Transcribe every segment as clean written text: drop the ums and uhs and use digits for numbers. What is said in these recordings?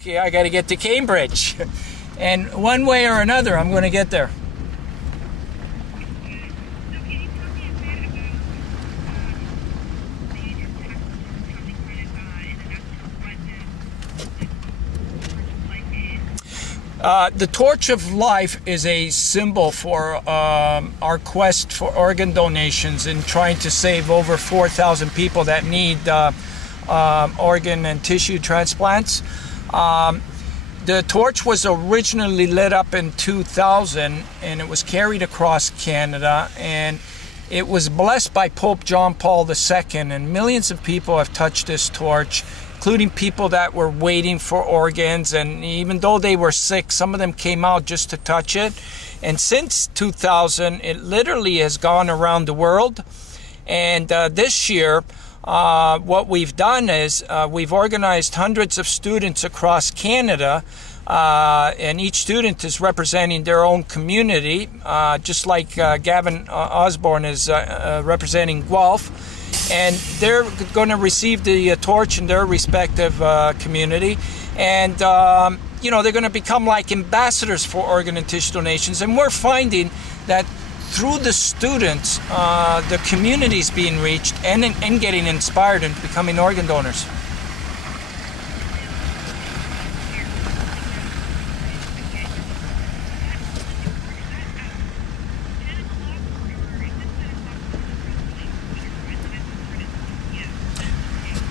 Okay, I got to get to Cambridge. And one way or another, I'm going to get there. The Torch of Life is a symbol for our quest for organ donations and trying to save over 4,000 people that need organ and tissue transplants. The torch was originally lit up in 2000 and it was carried across Canada, and it was blessed by Pope John Paul II, and millions of people have touched this torch, including people that were waiting for organs, and even though they were sick, some of them came out just to touch it. And since 2000, it literally has gone around the world. And this year, what we've done is we've organized hundreds of students across Canada, and each student is representing their own community, just like Gavin Osborne is representing Guelph. And they're going to receive the torch in their respective community, and you know, they're going to become like ambassadors for organ and tissue donations. And we're finding that through the students, the community is being reached and getting inspired and becoming organ donors.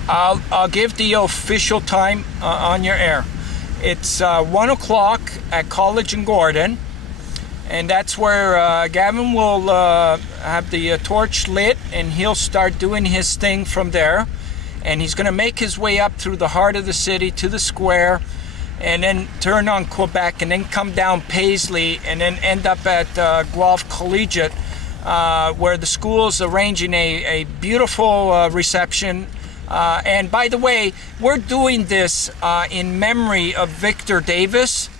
I'll give the official time on your air. It's 1 o'clock at College and Gordon, and that's where Gavin will have the torch lit, and he'll start doing his thing from there. And he's going to make his way up through the heart of the city to the square, and then turn on Quebec, and then come down Paisley, and then end up at Guelph Collegiate, where the school is arranging a beautiful reception. And by the way, we're doing this in memory of Victor Davis,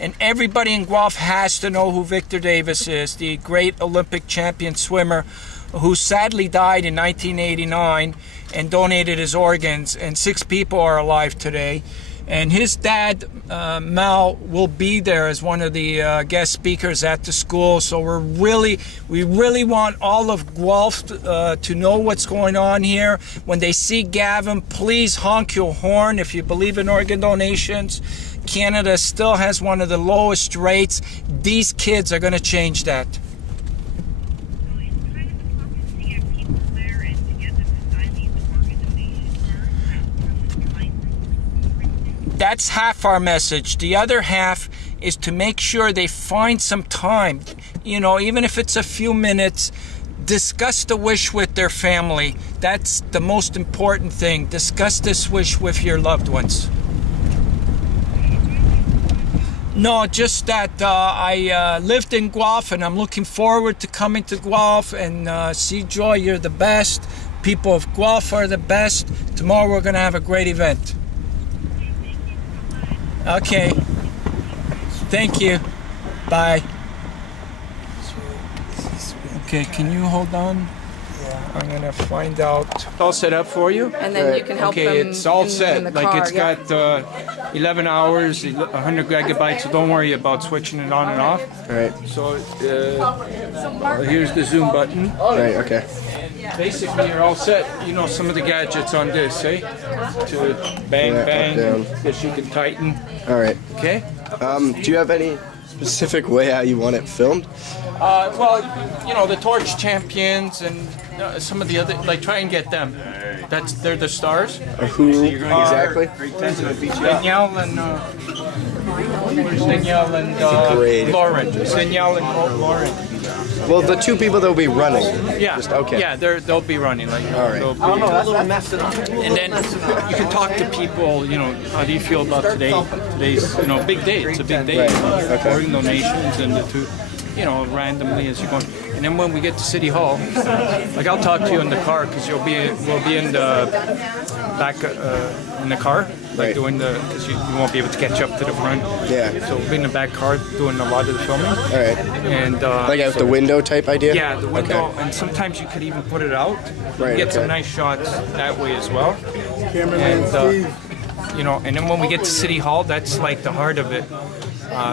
and everybody in Guelph has to know who Victor Davis is, the great Olympic champion swimmer who sadly died in 1989 and donated his organs, and 6 people are alive today. And his dad, Mal, will be there as one of the guest speakers at the school. So we really want all of Guelph to know what's going on here. When they see Gavin, please honk your horn if you believe in organ donations. Canada still has one of the lowest rates. These kids are going to change that. That's half our message. The other half is to make sure they find some time, you know, even if it's a few minutes, discuss the wish with their family. That's the most important thing. Discuss this wish with your loved ones. No, just that I lived in Guelph, and I'm looking forward to coming to Guelph, and see, Joy, you're the best. People of Guelph are the best. Tomorrow we're going to have a great event. Okay. Thank you. Bye. Okay, can you hold on? Yeah. I'm gonna find out. It's all set up for you? And then you can help them. Okay, it's all set. In the like car, it's got 11 hours, 100 gigabytes, so don't worry about switching it on and off. All right. So here's the zoom button. All right, okay. Basically, you're all set. You know some of the gadgets on this, eh? To bang, bang. This you can tighten. All right. Okay. Do you have any specific way how you want it filmed? Well, you know, the Torch Champions and some of the other, like, try and get them. They're the stars. Who exactly? Danielle and Danielle and Lauren. Danielle and Lauren. Well, the 2 people that will be running. Yeah. Okay. Yeah, they'll be running. Like, all right. And then you can talk to people. You know, how do you feel about today's big day? It's a big day. Right. Okay. Organ donations and the 2. You know, randomly as you're going. And then when we get to City Hall, like, I'll talk to you in the car, because we'll be in the back in the car, like doing because you won't be able to catch up to the front. Yeah. So we'll be in the back car doing a lot of the filming. All right. And like out the window type idea? Yeah, the window. Okay. And sometimes you could even put it out. Right. Get some nice shots that way as well. Cameraman Steve. you know, and then when we get to City Hall, that's like the heart of it.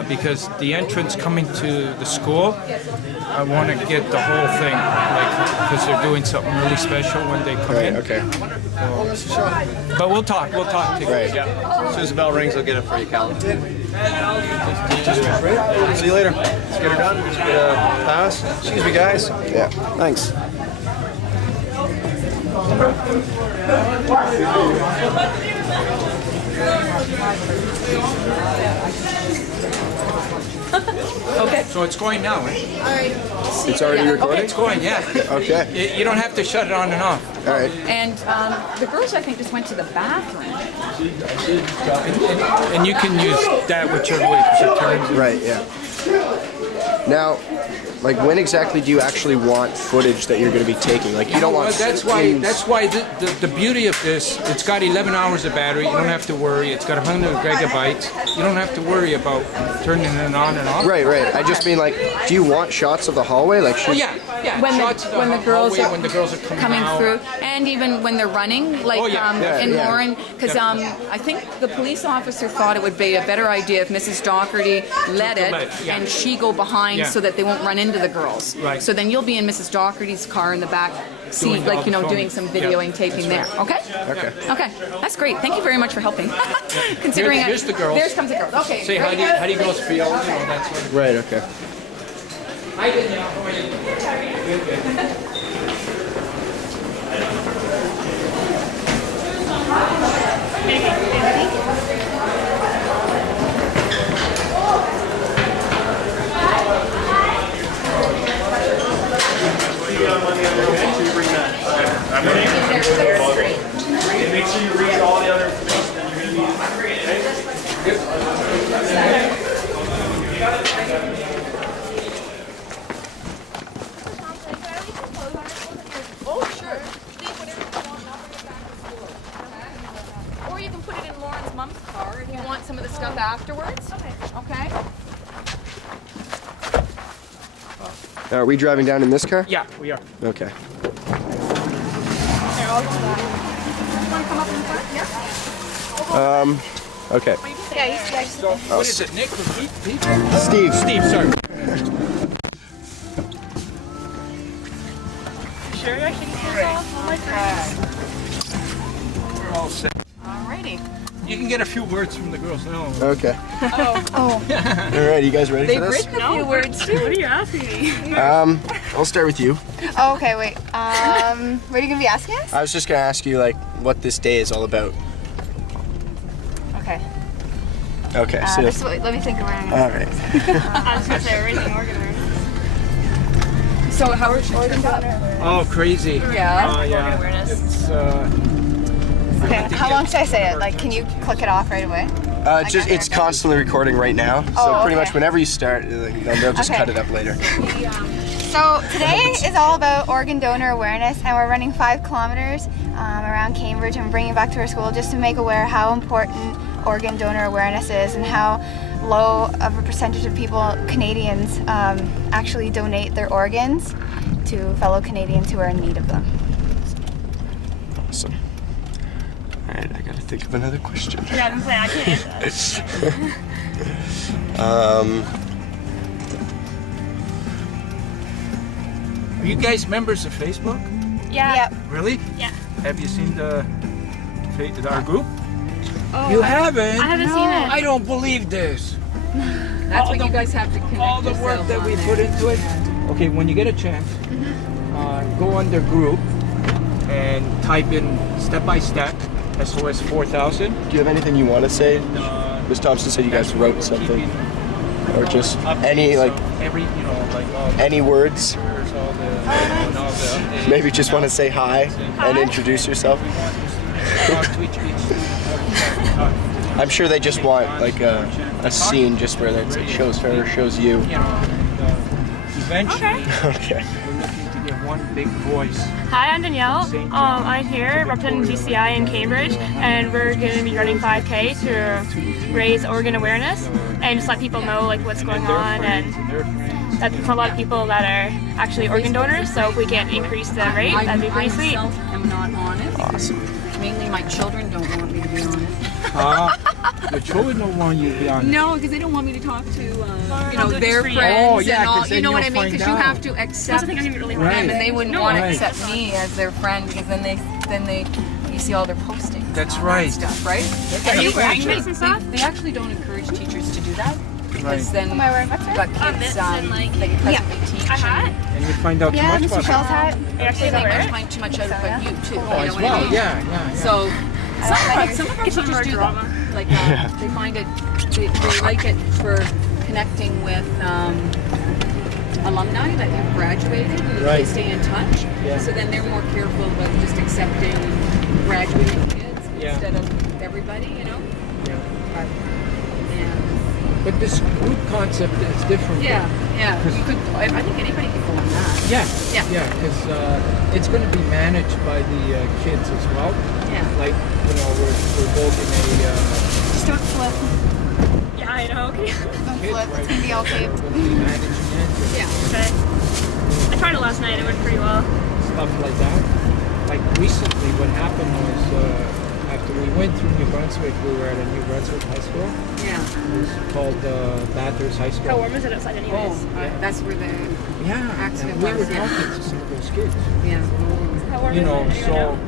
Because the entrance coming to the school, I want to get the whole thing, like, because they're doing something really special when they come in. Okay. But we'll talk to you. Right. Yeah. As soon as the bell rings, I'll get it for you, Calvin. See you later. Let's get her done. Just get a pass. Excuse me, guys. Yeah. Thanks. Okay. So it's going now, right? It's already Okay, recording? it's going, yeah. Okay. You don't have to shut it on and off. All right. And the girls, I think, just went to the bathroom. And you can use that whichever way, because it turns. Right, yeah. Now, like, when exactly do you actually want footage that you're going to be taking? Like, you don't want... Well, that's why the beauty of this, it's got 11 hours of battery. You don't have to worry. It's got 100 megabytes. You don't have to worry about turning it on and off. Right, right. I just mean, like, do you want shots of the hallway? Like, should... Oh, yeah. When Shots the, of when the girls hallway, are when the girls are coming out. through, and even when they're running, like in Lauren, because I think the police officer thought it would be a better idea if Mrs. Doherty led it and she go behind so that they won't run into the girls. Right. So then you'll be in Mrs. Doherty's car in the back seat, Doing like, you know, all the doing some videoing, taping there. Okay? Okay. Okay. That's great. Thank you very much for helping. Considering Here's the girls. There comes the girls. Okay. Say, how do you girls feel? You know, that sort of. Right, okay. Hi, Danielle. How are you? Good. Make sure you read all the other information that you're going to need. Oh, sure. Leave whatever you want, not bring it back to school. Okay? Or you can put it in Lauren's mom's car if you want some of the stuff afterwards. Okay. Now, are we driving down in this car? Yeah, we are. Okay. Here, I'll go back. You want to come up in front? Yeah. Okay. Yeah, So, what is it, Nick or Pete? Steve. Steve, sorry. Sure, I can turn off all my friends. We're all set. Alrighty. You can get a few words from the girls now. Okay. Oh. All right, you guys ready They've for this? written a few words too. What are you asking me? I'll start with you. Oh, okay, wait. What are you gonna be asking us? I was just going to ask you, like, what this day is all about. Okay. Okay, so... Let me think of where I'm gonna All right. I was gonna say raising organ awareness. So how are organ donor? Oh, crazy. Yeah. Yeah. Organ awareness. It's, Okay, how long should I say it? Like, can you click it off right away? It's constantly recording right now, so Oh, pretty okay. much whenever you start, they'll just Okay. cut it up later. So today is all about organ donor awareness, and we're running 5 kilometers around Cambridge and bringing it back to our school just to make aware how important organ donor awareness is and how low of a percentage of people, Canadians, actually donate their organs to fellow Canadians who are in need of them. Awesome. All right, I gotta think of another question. Yeah, I'm saying I can't answer that. Are you guys members of Facebook? Yeah. Yep. Really? Yeah. Have you seen our group? Oh, You haven't? I haven't seen it. I don't believe this. That's what you guys have to connect All the work yourself that on we there. put into it. Okay, when you get a chance, go under group and type in step by step SOS4000. Do you have anything you want to say? Ms. Thompson said you guys wrote something, or just any, like, every, you know, like all the any words. pictures, all the and all the updates. Maybe just want to say hi and introduce yourself. Talk to each student. I'm sure they just want, like, a scene just where it shows her, shows you. You know, and, eventually, Okay. we're looking to get one big voice. Hi, I'm Danielle. I'm here representing GCI in Cambridge, and we're going to be running 5K to raise organ awareness and just let people know like what's going on, and that there's a lot of people that are actually organ donors. So if we can increase the rate, that'd be pretty sweet. I myself am not on it. Awesome. mainly my children don't want me to be on it. The children don't want you to be on. No, because they don't want me to talk to, you know, I'll their just friends Oh, yeah, and all. 'cause then You know what I you'll mean? find Because you out. have to That's accept the thing I didn't really them, want. and they wouldn't No, want to Right. accept me as their friend because then they you see all their postings. That's and all that right. Stuff, right? Are you they wearing actually- this and stuff? They actually don't encourage teachers to do that because Right. then Am I wearing what, you've sir? got kids Mitts and, like, that you presently teach. A hat? And you find out too Yeah, much Mr. about Shell's them. hat. You actually They wear might it? find too much out of you too. Oh, you as know what I well. mean? Yeah. So some of our It's teachers more do drama. that. Like they find it, they like it for connecting with alumni that you've graduated and Right. they stay in touch. Yeah. So then they're more careful about just accepting graduating kids Yeah. instead of everybody, you know. Yeah. But, yeah. But this group concept is different. Yeah, yeah. You could. I think anybody could go on that. Yeah. Yeah. Yeah, because it's going to be managed by the kids as well. Yeah. Like, you know, we're both in a Just don't flip. Yeah, I know. Okay. Don't kids, flip. right? It's gonna be okay. We're going to be managing it. Yeah. Okay. I tried it last night. It went pretty well. Stuff like that. Like recently, what happened was after we went through New Brunswick, we were at a New Brunswick high school. Yeah. It was called Bathurst High School. How warm is it outside anyways? Oh, that's where the Yeah, accident and we were was, yeah. talking to some of those kids. yeah. How warm You is know, it? so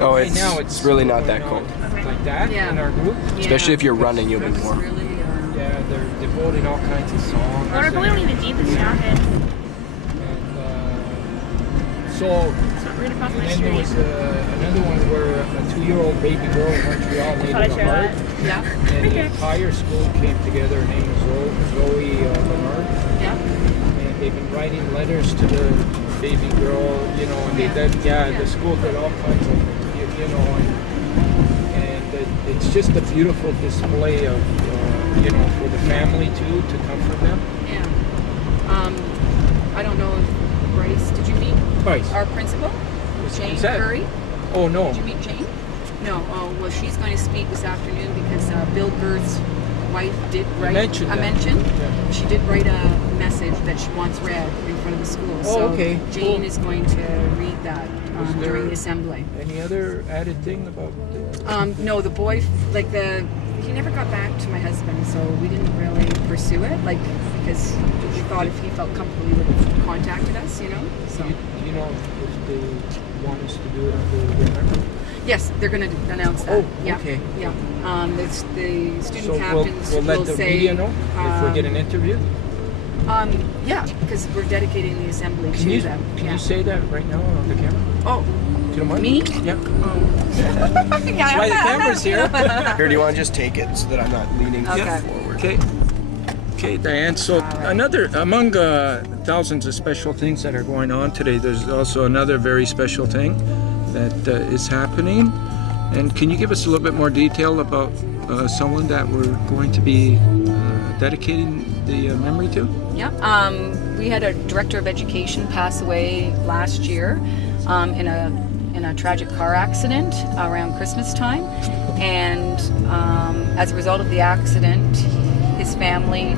Oh, right it's, now it's really not that going cold. on like that Yeah. in our group. Especially if you're running, you'll be That's warm. really, Yeah, they're devoting all kinds of songs. Well, we're probably and- only the deepest jacket. So, It's not right across and my then there street. was another one where a 2-year-old baby girl in Montreal made Thought I'd it share hard. yeah. And the entire school came together. Her name was Zoe Bernard. Yeah. And they've been writing letters to the baby girl, you know, and they did, the school did all kinds of, you know, and it's just a beautiful display of, you know, for the family too, to comfort them. Yeah. I don't know if Bryce, did you meet Bryce. our principal? Jane Who's that? Curry? Oh, no. Did you meet Jane? No. Oh, well, she's going to speak this afternoon because Bill Gert's wife did write mentioned a that. mention. Yeah. She did write a message that she wants read in front of the school. Oh, so okay, Jane cool. is going to read that Was there- during the assembly. Any other added thing about No, the boy, he never got back to my husband, so we didn't really pursue it, because we thought if he felt comfortable, he would have contacted us, you know. So do you know if they want us to do it under the member? yes, they're going to announce that. Oh, yeah, okay. Yeah. The student So captains we'll let will the say. media know if we get an interview? Yeah, because we're dedicating the assembly Can to you, them. can yeah. you say that right now on the camera? Oh, Do you don't mind? me? Yeah. Yeah, Why the camera's here? Here, do you want to just take it so that I'm not leaning Okay. forward? Okay. Okay, Diane. So another among thousands of special things that are going on today, there's also another very special thing that is happening. And can you give us a little bit more detail about someone that we're going to be dedicating the memory to? Yeah. We had a director of education pass away last year in a tragic car accident around Christmas time, and as a result of the accident, his family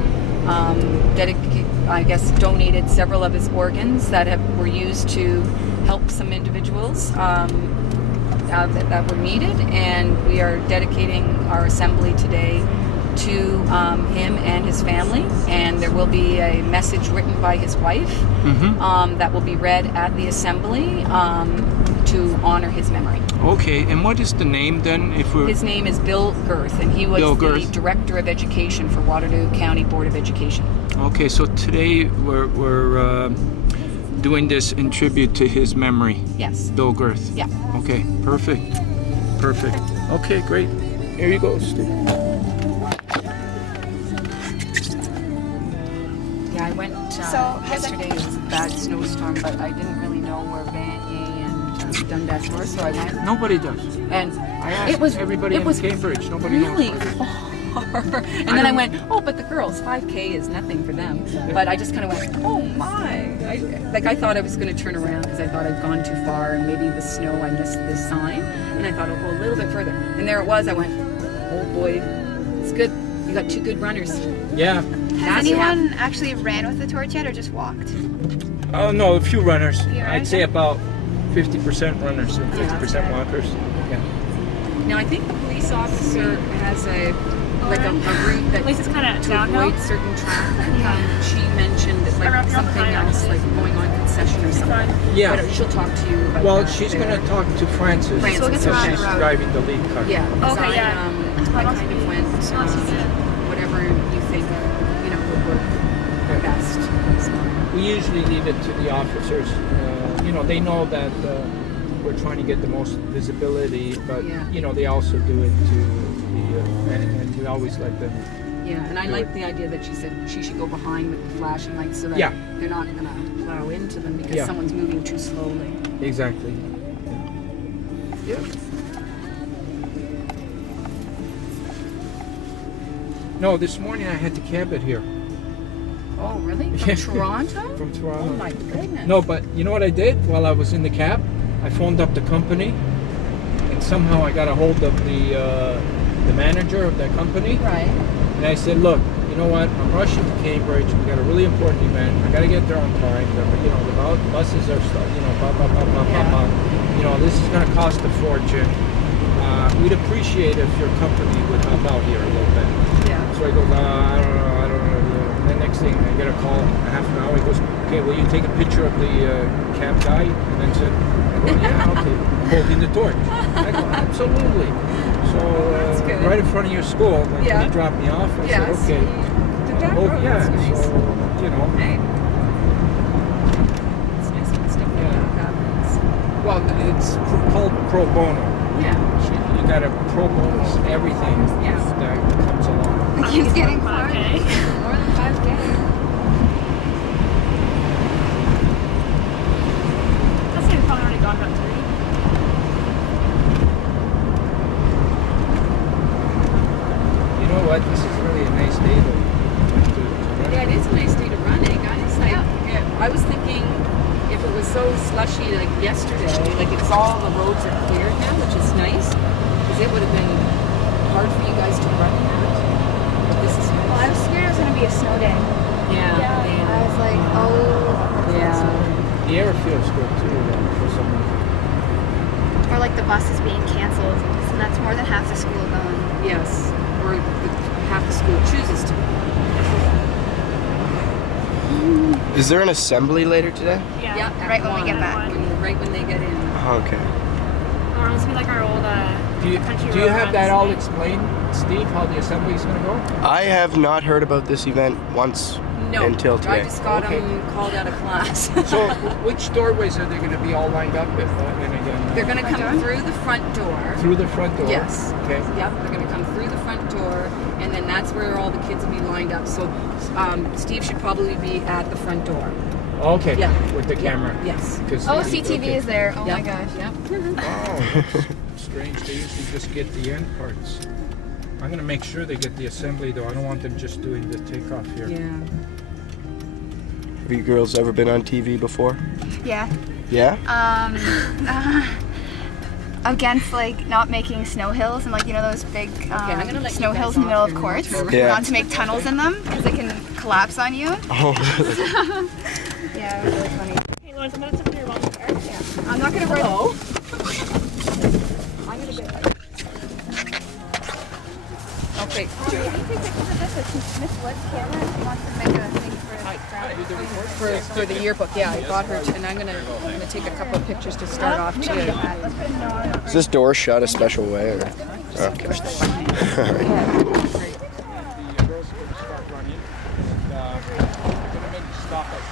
donated several of his organs that were used to help some individuals that were needed, and we are dedicating our assembly today to him and his family, and there will be a message written by his wife that will be read at the assembly to honor his memory. Okay, and what is the name then? His name is Bill Girth, and he was Bill the Girth. Director of Education for Waterloo County Board of Education. Okay, so today we're doing this in tribute to his memory. Yes. Bill Girth. Yeah. Okay, perfect. Perfect. Okay, great. Here you go, Steve. Yeah, I went yesterday. It was a bad snowstorm, but I didn't really know where Vanier and Dundas were, so I went. Nobody does. And I asked it was everybody it in was Cambridge. Nobody really knows. far. And then I went, oh, but the girls, 5K is nothing for them. But I just kind of went, oh my! I thought I was going to turn around because I thought I'd gone too far, and maybe the snow, I missed this sign, and I thought I'll go a little bit further. And there it was. I went, oh boy, it's good. You got two good runners. Yeah. Has anyone actually ran with the torch yet, or just walked? Oh no, a few runners. Few I'd runners, say yeah. about 50% runners and 50% walkers. Yeah. Now I think the police officer has a route that At least it's kind of to downhill. avoid certain traffic. She mentioned that, like Around something California. else, like going on concession or something. Yeah. But she'll talk to you about Well, that she's there. going to talk to Frances. Frances, So we'll get to because run she's the road. driving the lead car. Yeah. 'Cause Okay, I, yeah. I kind of went whatever you think would work best. So, We usually leave it to the officers. They know that we're trying to get the most visibility, but Yeah. they also do it to the and we always let them. yeah, and I Do like it. the idea that she said she should go behind with the flashing lights so that Yeah. they're not going to plow into them because Yeah. someone's moving too slowly. Exactly. Yeah. No, this morning I had to cab it here Oh, really? From Toronto? from Toronto. Oh my goodness. No, but you know what I did while I was in the cab? I phoned up the company, and somehow I got a hold of the manager of that company, Right. and I said, "Look, you know what? I'm rushing to Cambridge. We got a really important event. I got to get there on time. The buses are stuck. Blah blah blah blah blah blah. This is going to cost a fortune. We'd appreciate if your company would help out here a little bit." Yeah. So he goes, I don't know. And then next thing I get a call, a half an hour. He goes, "Okay, will you take a picture of the cab guy?" And then said, "Yeah, okay." Holding the torch. I go, "Absolutely." So good. right in front of your school, when Yeah. he dropped me off, I Yes. said, "Okay." Did that? Oh Oh, yeah. that's nice. So Hey. It's nice when stuff like that happens. well, it's called pro bono. Yeah. You got to pro bonus everything Yeah. that comes along. It keeps getting 5K. more than 5K. I'd say we've probably already gone about 3. You know what? This is really a nice day to run. Yeah, it is a nice day to run it, guys. I was thinking if it was so slushy like yesterday, like it's all the roads are cleared now, which is nice, because it would have been hard for you guys to run that. But this is Well, I was scared it was going to be a snow day. yeah. I was like, oh. Yeah. The air feels good too for some reason. Or like the bus is being canceled. So that's more than half the school going. Yes. Or half the school chooses to. Is there an assembly later today? Yeah. Yeah. Right when we get back. Right when they get in. Okay. Or it's be like our old country Do you road have that runs. all explained, Steve, how the assembly is going to go? I have not heard about this event once No. until I today. just got Okay. them called out of class. So which doorways are they going to be all lined up with? And again, They're going to come through the front door. through the front door? Yes. Okay. Yep, they're going to come through the front door, and then that's where all the kids will be lined up. So Steve should probably be at the front door. Okay. Yeah. With the camera. Yes. 'Cause Oh, they- CTV okay. is there. Oh my Yep. gosh. Yep. Oh, that's strange. They usually just get the end parts. I'm going to make sure they get the assembly, though. I don't want them just doing the takeoff here. Yeah. Have you girls ever been on TV before? Yeah. Yeah? Against like not making snow hills and like those big I'm gonna let snow you guys hills in the middle off of your courts. notes. Yeah. Not to make tunnels in them because they can collapse on you. Oh, Yeah, it was really funny. Hey, Lawrence, I'm gonna tip your wrong car. Yeah. I'm not gonna bring. Hello. I'm gonna be. Okay. Can you take pictures of this? It's Miss Wood's camera. She wants to make a thing For the yearbook, yeah, I got her, and I'm gonna take a couple of pictures to start off too. is this door shut a special way? Or? Okay. The girls are going to start running. And, they're going to make a stop at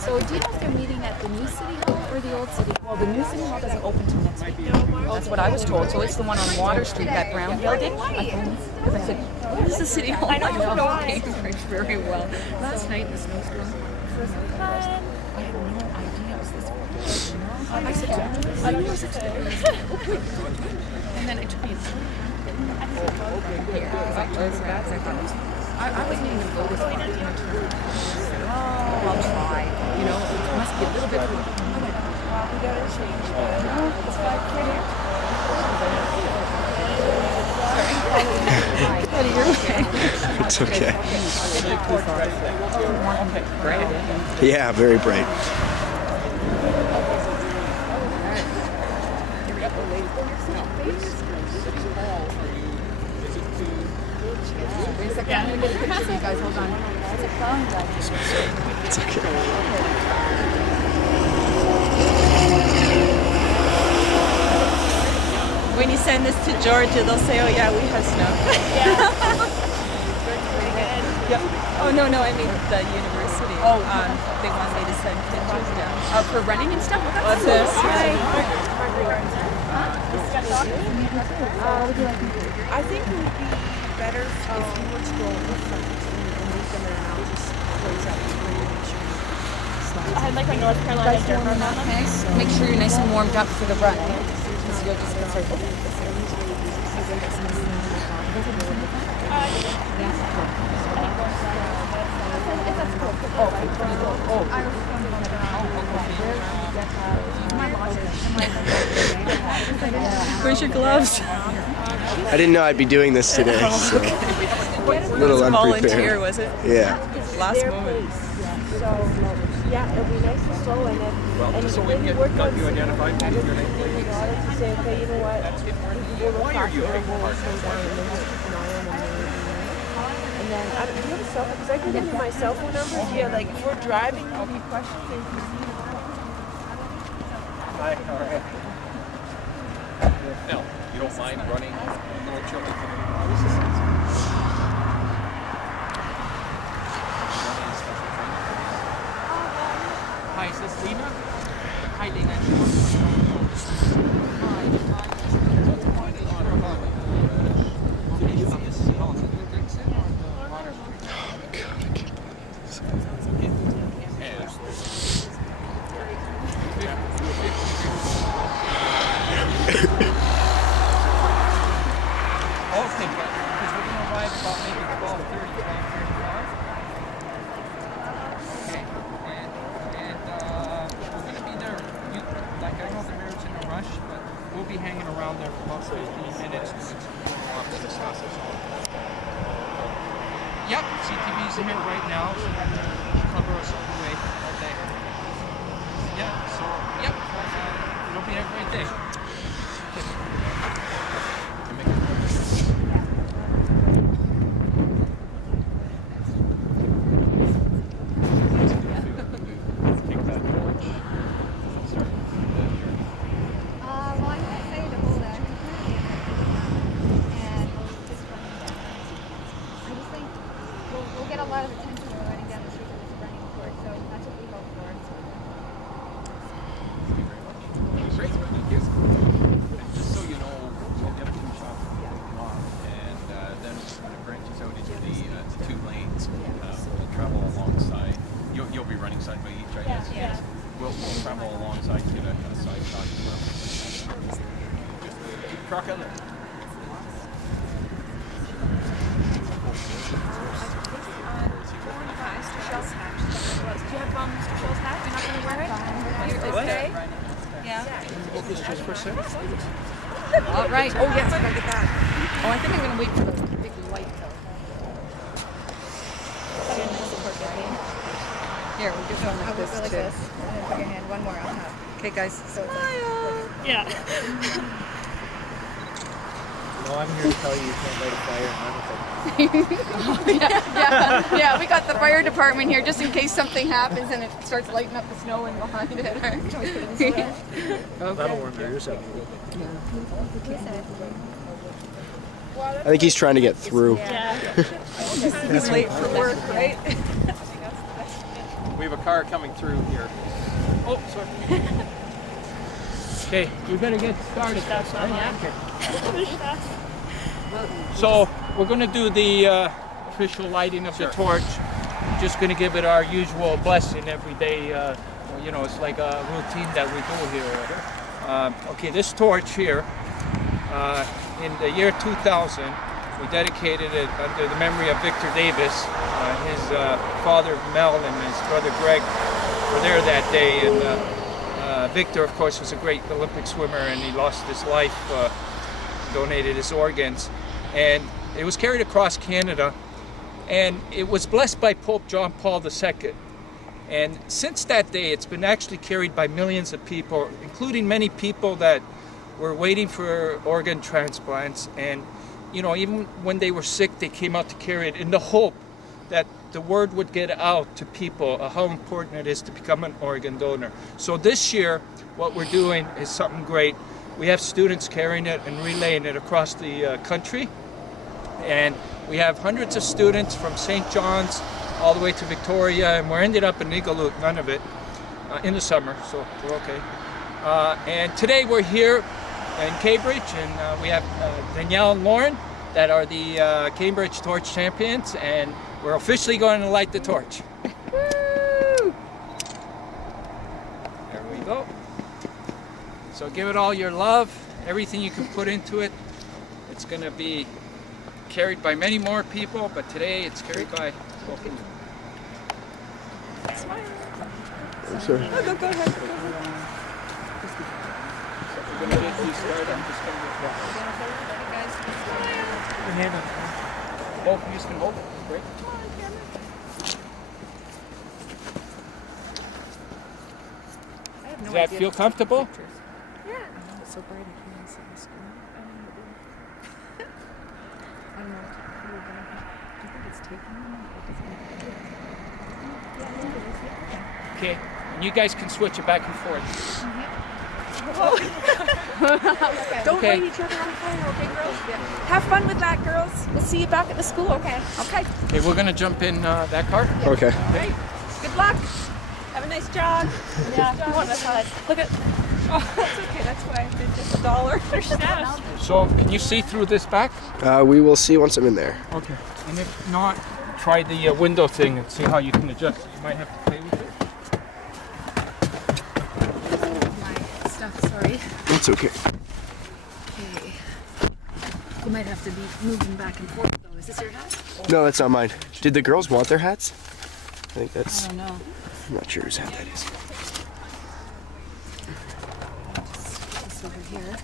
So do you know if they're meeting at the new city hall or the old city hall? Well, the new city hall doesn't open till next week. That's what I was told. So it's the one on Water Street, that brown building. Because I said, what is the city hall? I don't know Cambridge very well. Last night in the snowstorm. I had no idea it was this big. I said, I don't know it's and then it took me a second. I wouldn't even go this far. Oh, I'll try. It must be a little bit. We gotta change It's okay. Yeah, very bright. Wait a second, I'm gonna get a picture of you guys. Hold on. It's a phone, guys. It's okay. When you send this to Georgia, they'll say, "Oh yeah, we have snow." Yeah. Oh no, I mean the university. Oh. They want me to send pictures down. For running and stuff? What's this? I think it would be better if you were to go in front and leave them there and I'll just close out the screen and make sure I had like a North Carolina Derby run. Okay. Make sure you're nice and warmed up for the run. You'll just get started. Where's your gloves? I didn't know I'd be doing this today, so a little Volunteer, unprepared. was it? Yeah. Last moment. So, yeah, it'll be nice and slow and then So we can get you identified. to say, okay, you know what, we'll look faster and we'll slow down and then just keep an eye on them. And then, do you have a cell phone? Because I can give you my cell phone number. Yeah, like if we're driving, there'll be questions. Hi, all right. No, you don't mind running a little chilly? Hi, is this Lena? Hi, Lena. Okay, because we're going to arrive about maybe 12:30, 12:35. Okay, and we're going to be there. Like, I know the mayor's in a rush, but we'll be hanging around there for about 15 minutes to discuss this all. Yep, CTV's in here right now, so they're going to cover us all the way all day. Yeah, so, yep, it'll be a great day. Well, I'm going to say to hold that. And just I just think we'll get a lot of attention when we're running down the street with this running tour, so that's what we hope for. Great, thank you. Just so you know, we'll get a two shot taken off, and then when it branches out into the two lanes, we'll travel alongside. You'll be running side by each, I guess. Yeah. We'll travel alongside to get a kind of side shot as well. Keep trucking. Do you have Mr. Shell's hat? You're not going to wear it? Okay. Yeah. Focus just for a second. All right. Oh, yes, I gotta get that. Oh, I think I'm gonna wait for the big light though. Here, we're just going like this Like too. this. And then put your hand one more on top. Okay, guys. So it's like, Yeah. Well, I'm here to tell you can't light a fire in Yeah, we got the fire department here just in case something happens and it starts lighting up the snow and behind it. That'll warm your ears up. I think he's trying to get through. Yeah. He's late for work, right? We have a car coming through here. Oh, sorry. Okay, we better get started. That's not mine. So we're going to do the official lighting of the torch. Just going to give it our usual blessing every day. You know, it's like a routine that we do here. Okay, this torch here, in the year 2000, we dedicated it under the memory of Victor Davis. His father Mel and his brother Greg were there that day, and Victor, of course, was a great Olympic swimmer, and he lost his life, donated his organs, and it was carried across Canada, and it was blessed by Pope John Paul II. And since that day, it's been actually carried by millions of people, including many people that were waiting for organ transplants, and you know, even when they were sick, they came out to carry it in the hope that the word would get out to people how important it is to become an organ donor. So this year, what we're doing is something great. We have students carrying it and relaying it across the country, and we have hundreds of students from St. John's all the way to Victoria, and we're ended up in Iqaluit, none of it, in the summer, so we're okay. And today we're here in Cambridge, and we have Danielle and Lauren that are the Cambridge Torch Champions, and we're officially going to light the torch. Woo! There we go. So give it all your love, everything you can put into it. It's going to be carried by many more people, but today it's carried by 12 people. I'm sorry. Oh, go ahead. We're going to get these started. I'm just going to get both of you can hold it. Great. Does that feel comfortable? Yeah. It's so bright I can't see the screen. I don't know. Do you think it's taking them? Okay. And you guys can switch it back and forth. Don't Okay. light each other on fire, okay, girls? Yeah. Have fun with that, girls. We'll see you back at the school, okay? Okay. Okay, we're going to jump in that car. Okay. Great. Good luck. Have a nice jog. Yeah. One of us. Look at. Oh, that's okay. That's why I did just $1. So can you see through this back? We will see once I'm in there. Okay. And if not, try the window thing and see how you can adjust. You might have to play with it. My stuff, sorry. It's okay. Okay. You might have to be moving back and forth though. Is this your hat? No, that's not mine. Did the girls want their hats? I think that's. I don't know. I'm not sure whose hat that is. This over here.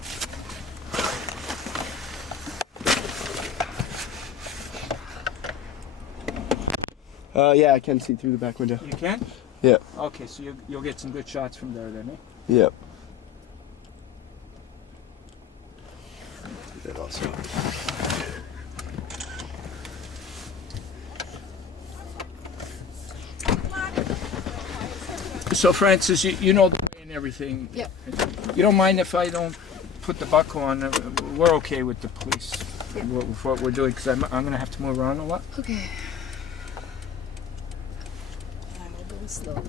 Yeah, I can see through the back window. You can? Yeah. Okay, so you'll get some good shots from there then, eh? Yeah. That also. So Francis, you know the way and everything. Yep. You don't mind if I don't put the buckle on? We're okay with the police. Yep. With what we're doing, because I'm going to have to move around a lot. Okay. I will go slow.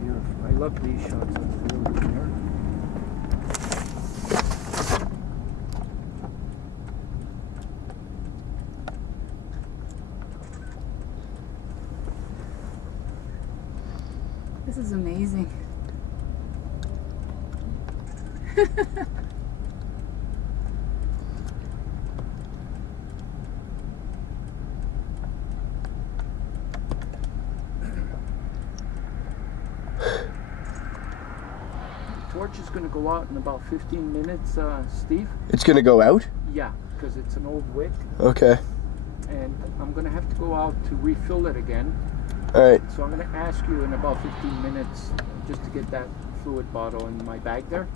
Beautiful. I love these shots of the village here. This is amazing. The torch is going to go out in about 15 minutes, Steve. It's gonna go out? Yeah, because it's an old wick, Okay. and I'm going to have to go out to refill it again. Alright. So I'm going to ask you in about 15 minutes just to get that fluid bottle in my bag there.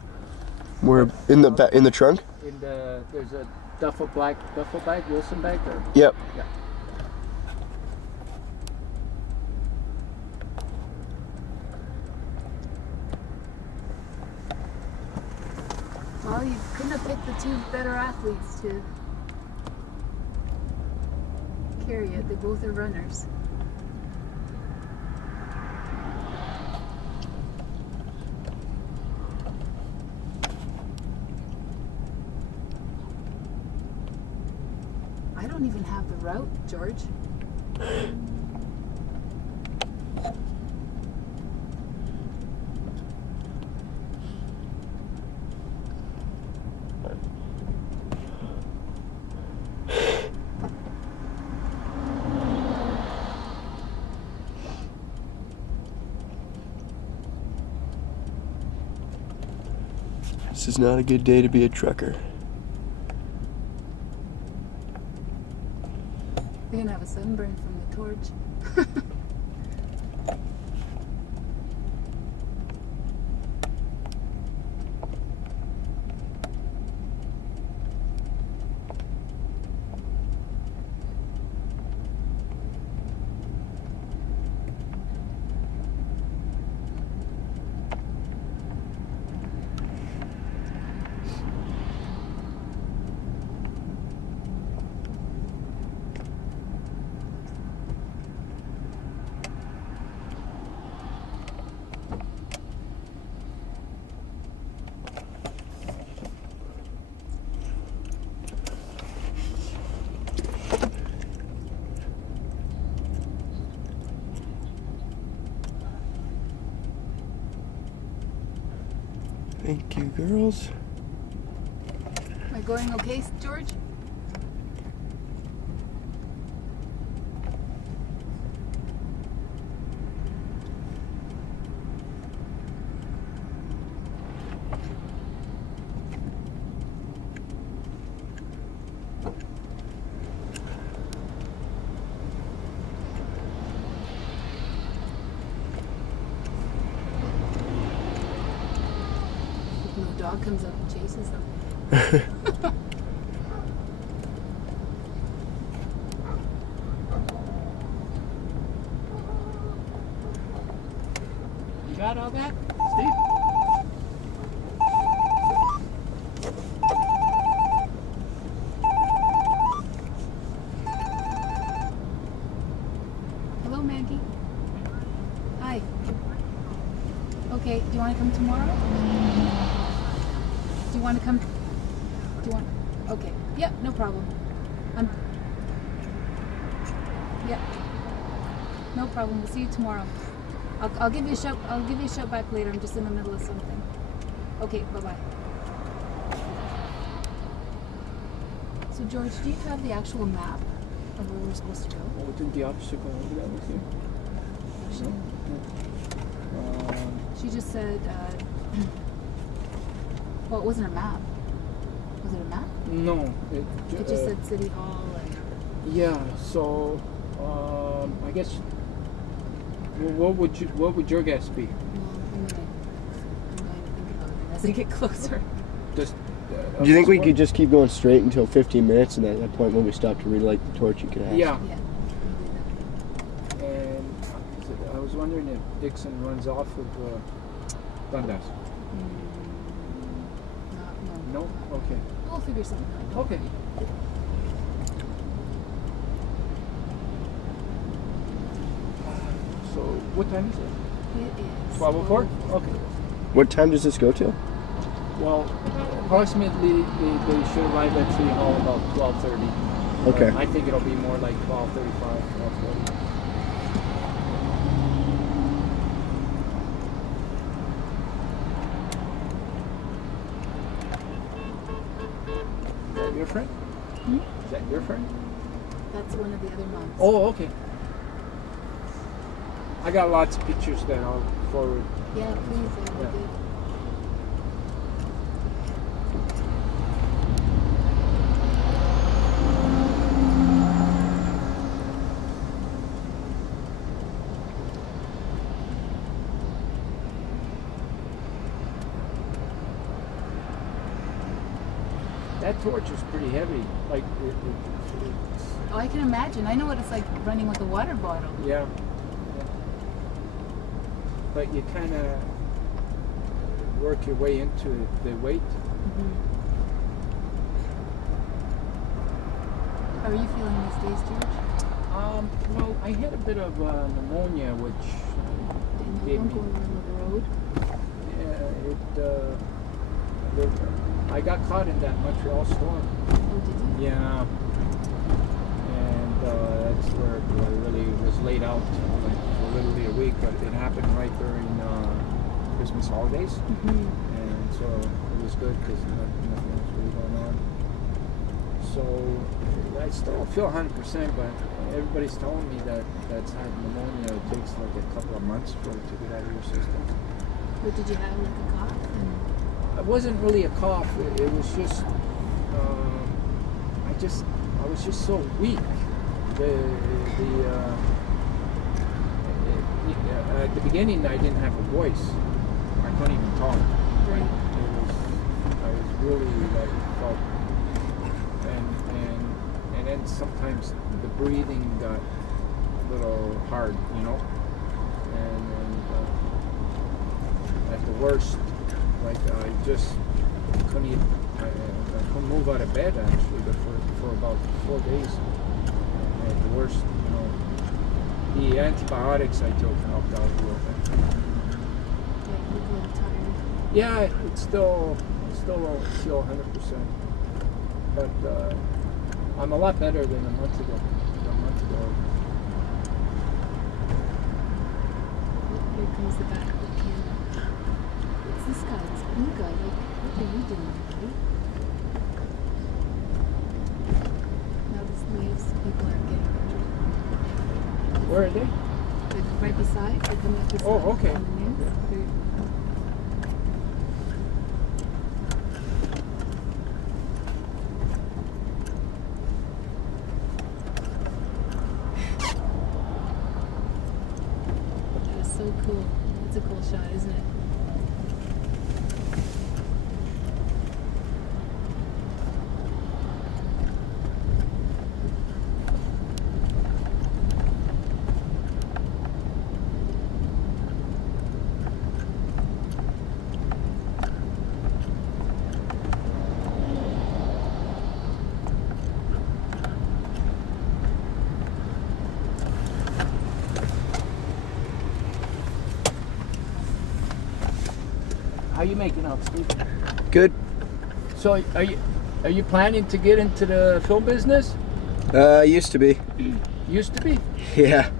We're in the trunk? There's a duffel bag, Wilson bag there. Yep. Yeah. Well, you couldn't have picked the two better athletes to carry it. They both are runners. I don't even have the route, George. This is not a good day to be a trucker. You're gonna have a sunburn from the torch. Thank you, girls. Am I going okay, George? Dog comes up and chases them. You got all that, Steve? Hello, Maggie. Hi. Okay, do you want to come tomorrow? Do you want to come? Do you want? Okay. Yep, no problem. Yep. No problem. We'll see you tomorrow. I'll give you a shout. I'll give you a shout back later. I'm just in the middle of something. Okay. Bye bye. So George, do you have the actual map of where we're supposed to go? Oh, didn't the officer go over that with you? No? She just said. Well, it wasn't a map. Was it a map? No. It just said City Hall and... Yeah, so I guess what would your guess be? Well, I'm going to think about it as I get closer. Do you think we could just keep going straight until 15 minutes, and at that point when we stop to relight the torch, you could ask? Yeah. Yeah. And I was wondering if Dixon runs off of Dundas. No? Okay. We'll figure something out. Okay. So, what time is it? It is 12:04? Okay. What time does this go till? Well, approximately they should arrive at City Hall about 12:30. Okay. I think it'll be more like 12:35, 12:40. Your friend? Hmm? Is that your friend? That's one of the other moms. Oh, okay. I got lots of pictures that I'll forward. Yeah, please. That would be good. That torch is pretty heavy. Like, Oh, I can imagine. I know what it's like running with a water bottle. yeah. But you kind of work your way into the weight. Mm-hmm. How are you feeling these days, George? Well, I had a bit of pneumonia, which gave me. Going around the road. Yeah, I got caught in that Montreal storm. Oh, did you? Yeah. And that's where I really was laid out like for literally a week, but it happened right during Christmas holidays. Mm-hmm. And so it was good because nothing else really going on. So I still feel 100%, but everybody's telling me that that's had pneumonia. It takes like a couple of months for it to get out of your system. But did you have like a cough? it wasn't really a cough. It was just, I was just so weak. At the beginning, I didn't have a voice. I couldn't even talk. Right. I was really like felt, and then sometimes the breathing got a little hard, you know. And at the worst, like I just couldn't even, I couldn't move out of bed actually, but for about 4 days. And at the worst, you know, the antibiotics I took helped out a little bit. Yeah, you look a little tired. Yeah, I still don't feel 100%, but I'm a lot better than a month ago. Here comes the guy with the camera. It's this guy, this blue guy. Like, what are you doing, buddy? Now this leaves, people are getting injured. Where are they? Like right beside, they're coming up beside. Oh, okay. On the news. They're- That is so cool. It's a cool shot, isn't it? How you making out, Steve? Good. So are you planning to get into the film business? Used to be. Used to be. Yeah.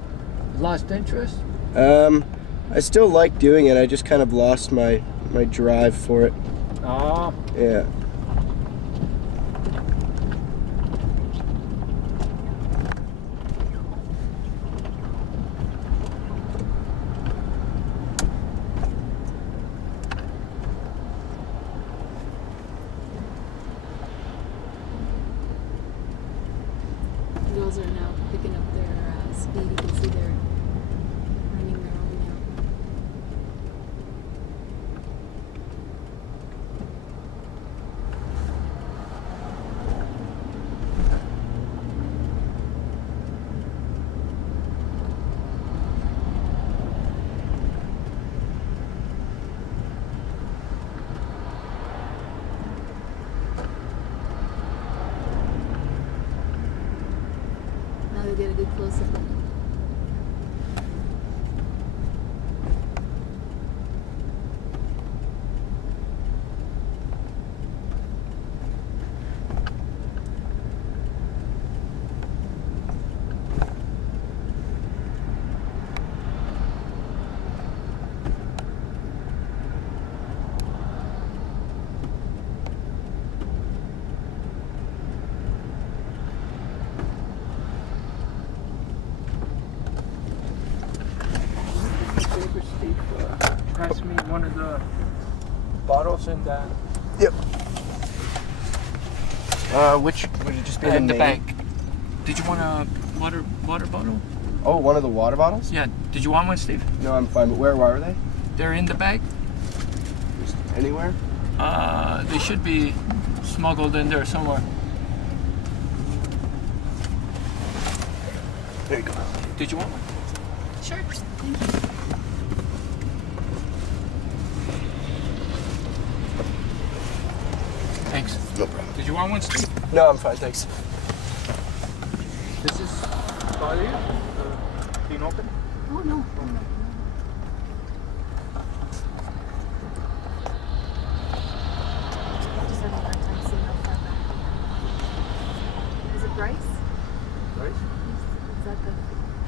Lost interest? I still like doing it. I just kind of lost my drive for it. Oh. Yeah. The girls are now picking up their speed. You can see they're running their own now. Now they get a good close-up on them. Steve, pass me one of the bottles and Yep. Which would it just be in the main? bag. Did you want a water bottle? Oh, one of the water bottles? Yeah. Did you want one, Steve? No, I'm fine. But where are they? They're in the bag. Just anywhere? They should be smuggled in there somewhere. There you go. Did you want one? Sure. Thank you. Thanks. No problem. Did you want one, Steve? No, I'm fine. Thanks. This is bother you? Being open? Oh, no. Oh, no. I just had a hard time seeing how far back they are. Is it Bryce? Right. Is that the...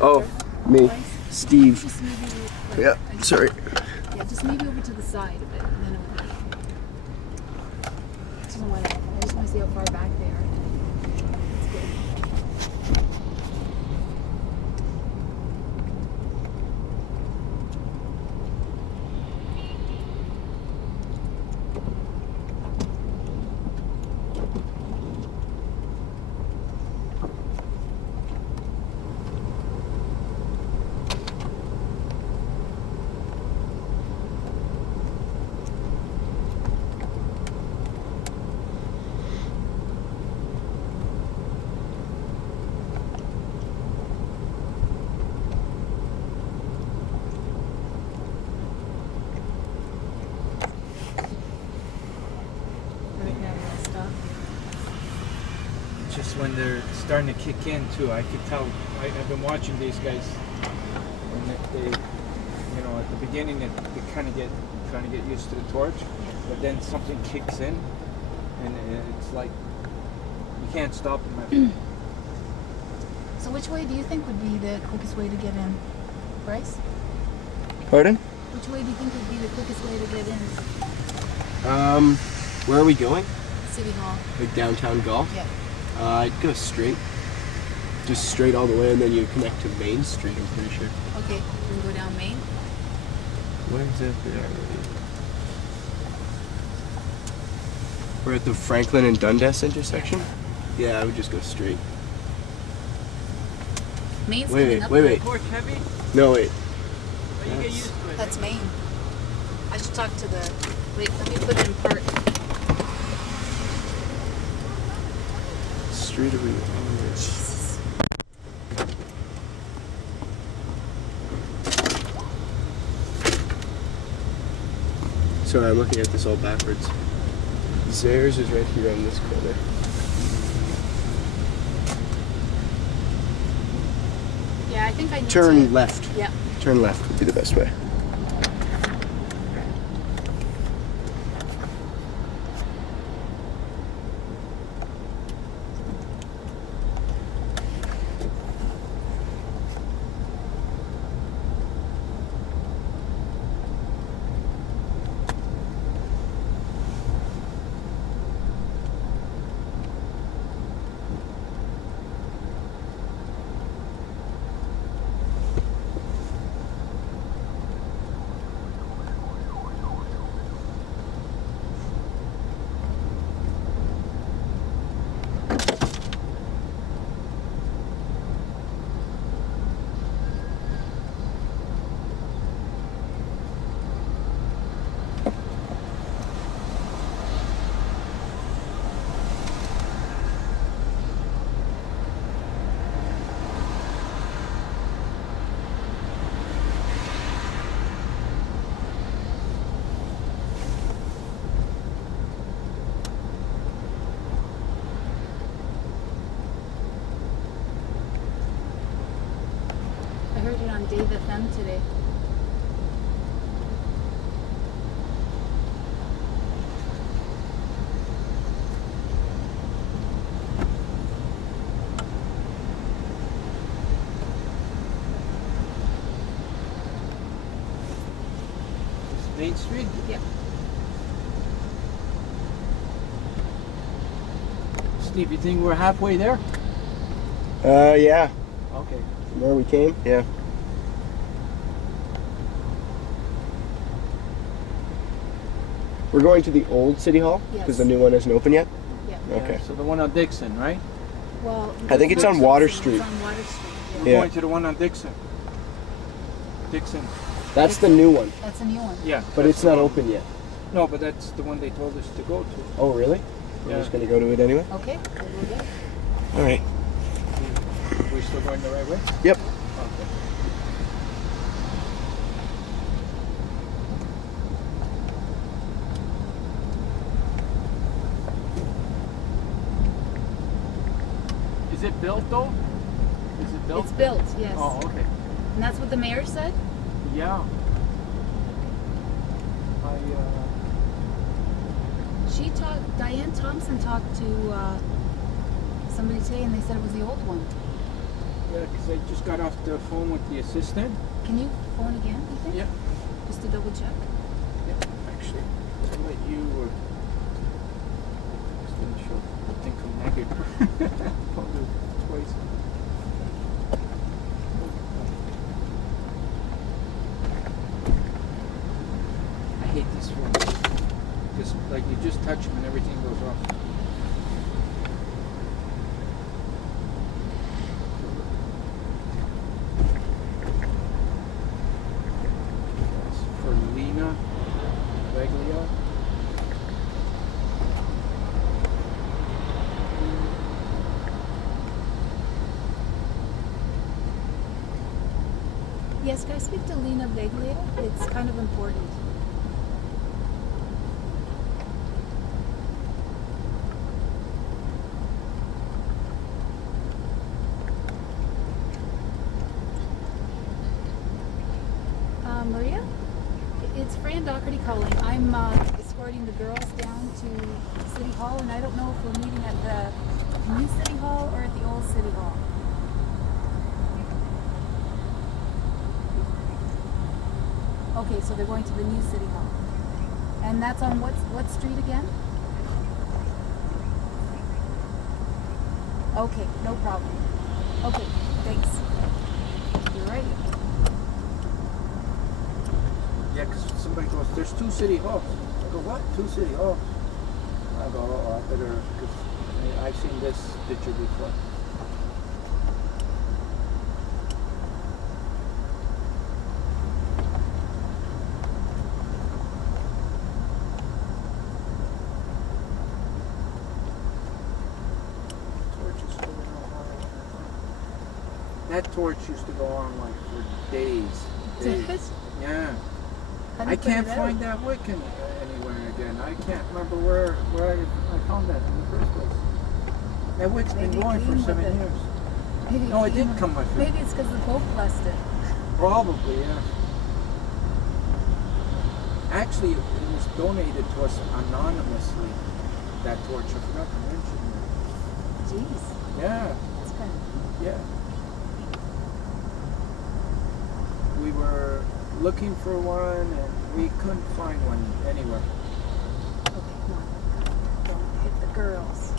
Oh, me, Bryce? Steve. Just maybe... Like, Yeah. I- Sorry. Yeah, just maybe over to the side a bit, and then it would be... I just want to see how far back they are. That's good. just when they're starting to kick in too. I could tell. I've been watching these guys, and they you know, at the beginning they kind of trying to get used to the torch, but then something kicks in, and it's like you can't stop them. So which way do you think would be the quickest way to get in, Bryce? Pardon? Which way do you think would be the quickest way to get in? Where are we going? City Hall. Like downtown Golf? Yeah. I'd go straight. Just straight all the way, and then you connect to Main Street, I'm pretty sure. Okay, we can go down Main. Where is it? We're at the Franklin and Dundas intersection? Yeah, I would just go straight. Main's coming up. Wait. Torch heavy? No, wait. But you get used to it. That's Main. I should talk to the... Wait, let me put it in park. Street are we on? Jesus. Sorry, I'm looking at this all backwards. Zares is right here on this corner. Yeah, I think I need Turn to... left. Yeah. Turn left would be the best way. I heard it on Dave FM today. Main Street? Yep. Steve, you think we're halfway there? Yeah. Okay. From where we came? Yeah. We're going to the old City Hall? Yes. Because the new one isn't open yet? Yeah. Okay. Yeah, so the one on Dixon, right? Well, I think it's on Water Street. It's on Water Street. Yeah. We're Yeah. going to the one on Dixon. Dixon. That's the new one, That's a new one. Yeah. but it's not open yet. No, but that's the one they told us to go to. Oh, really? We're Yeah. just going to go to it anyway? Okay, we'll go there. All right. We're still going the right way? Yep. Okay. Is it built though? Is it built? It's built, yes. Oh, okay. And that's what the mayor said? Yeah. Diane Thompson talked to somebody today and they said it was the old one. Yeah, because I just got off the phone with the assistant. Can you phone again, you think? Yeah. Just to double check? Yeah, actually, I'll let you just gonna show the thing from negative. Phoned her twice. I hate these phones. Because like you just touch them and everything goes off. That's for Lena Reglia. Yes, can I speak to Lena Veglia? It's kind of important. Doherty calling. I'm escorting the girls down to City Hall, and I don't know if we're meeting at the new City Hall or at the old City Hall. Okay, so they're going to the new City Hall. And that's on what street again? Okay, no problem. Okay, thanks. You're right. Yeah, because somebody goes, there's 2 city halls. I go, what? 2 city halls? I go, oh, I better, because I've seen this picture before. That torch used to go on like for days. Days. Yeah. I can't find that wick anywhere again. I can't remember where I found that in the first place. That wick's been going for 7 years. Maybe No, it didn't come with it. Maybe it's because the Pope blessed it. Probably, yeah. Actually, it was donated to us anonymously, that torch. I forgot to mention that. Jeez. Yeah. That's kind of... Yeah. We were looking for one and we couldn't find one anywhere. Okay, come on. Don't hit the girls.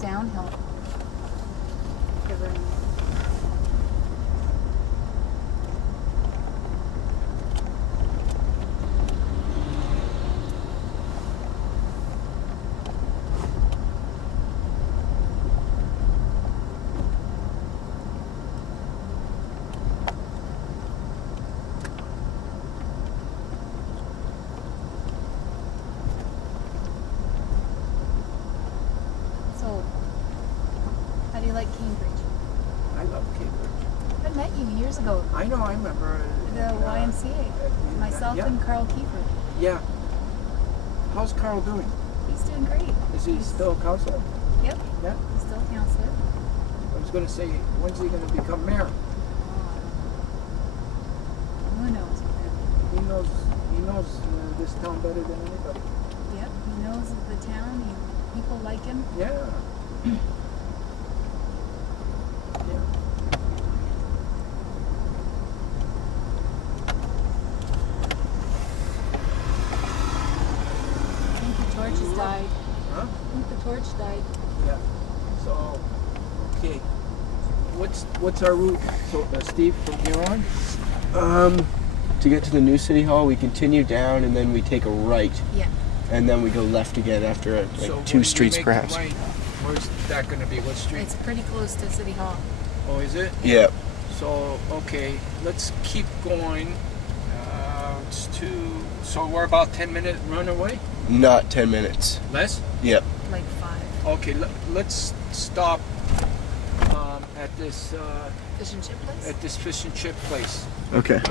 Downhill. How do you like Cambridge? I love Cambridge. I met you years ago. I know, I remember. The YMCA. Myself and Carl Kiefer. Yeah. How's Carl doing? He's doing great. Is he still a counselor? Yep. Yeah. He's still a counselor. I was going to say, when's he going to become mayor? Who knows? He knows this town better than anybody. Yep. He knows of the town. People like him. Yeah. Died. Huh? I think the torch died. Yeah. So, okay. What's our route, Steve, from here on? To get to the new City Hall, we continue down and then we take a right. Yeah. And then we go left again after So 2 when streets, we make perhaps. the right, where's that going to be? What street? It's pretty close to City Hall. Oh, is it? Yeah. So, okay, let's keep going. So we're about 10-minute run away? Not 10 minutes. Less? Yep. Like 5. Okay, let's stop at this Fish and chip place? at this fish and chip place. Okay. Is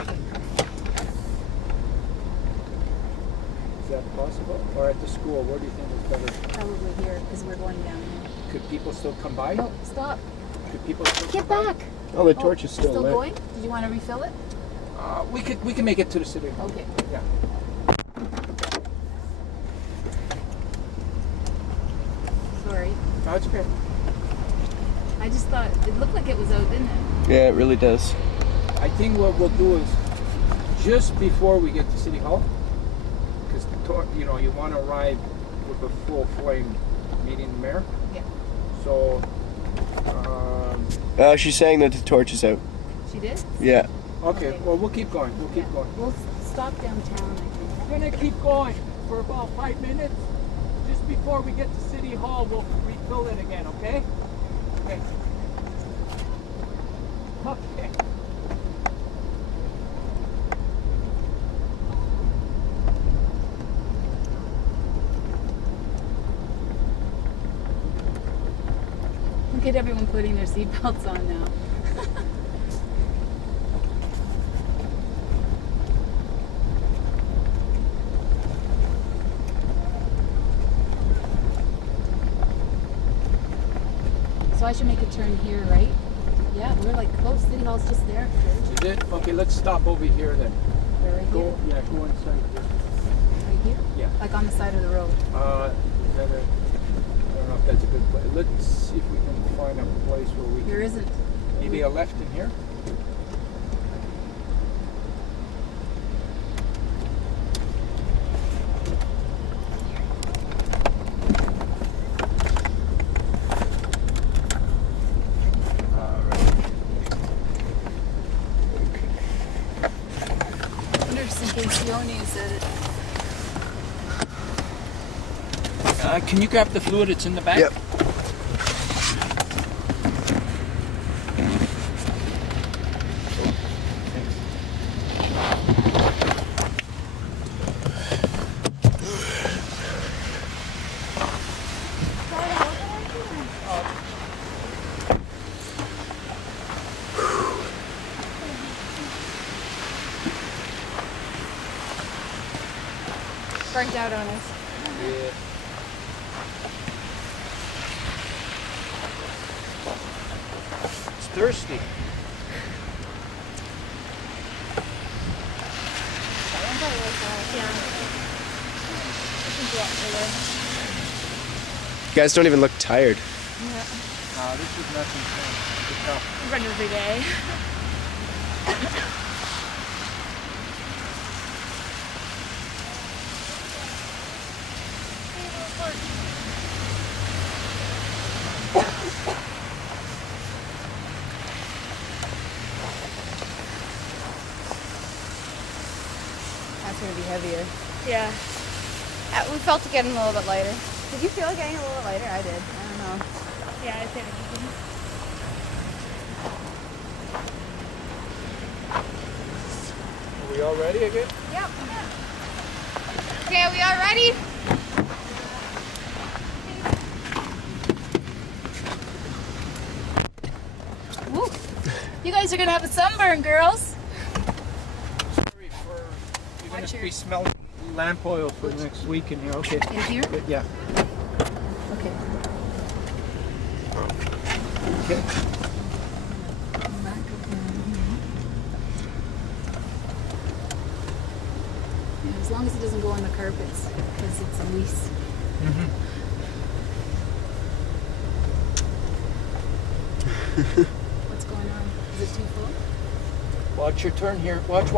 that possible? Or at the school? Where do you think is better? Probably here, because we're going down here. Could people still come by? No, stop. Could people still Get come back. Oh, the torch is still lit. going? Did you want to refill it? We can make it to the city hall. Okay. Yeah. Sorry. No, it's okay. I just thought, it looked like it was out, didn't it? Yeah, it really does. I think what we'll do is just before we get to City Hall, because you want to arrive with a full flame meeting the mayor. Yeah. So, she's saying that the torch is out. She did? Yeah. okay, well, we'll keep going. We'll keep going. We'll stop downtown, I think. We're gonna keep going for about 5 minutes. Just before we get to City Hall, we'll refill it again, okay? Okay. Okay. Look at everyone putting their seatbelts on now. So I should make a turn here, right? Yeah, we're like close. City Hall's just there. Is it? Okay, let's stop over here then. Right Go, here. yeah, go inside here. Right here? Yeah. Like on the side of the road. Is that I don't know if that's a good place. Let's see if we can find a place where we There can. isn't. Maybe a left in here? I wonder if Sincazione is it. Can you grab the fluid? It's in the back. Yep. Burnt out on us. Yeah. It's thirsty. You guys don't even look tired. No, this is nothing. Good enough. Run every day. That's gonna be heavier. Yeah. We felt it getting a little bit lighter. Did you feel it getting a little bit lighter? I did. I don't know. Yeah, I think. Are we all ready again? Yep. Okay, are we all ready? Woo. You guys are gonna have a sunburn, girls. Sorry for even if we smell lamp oil for next week in here. Okay. In here? Good, yeah. Okay. Okay. Yeah, as long as it doesn't go on the carpets, because it's a lease. What's going on? Is it too full? Watch your turn here. Watch.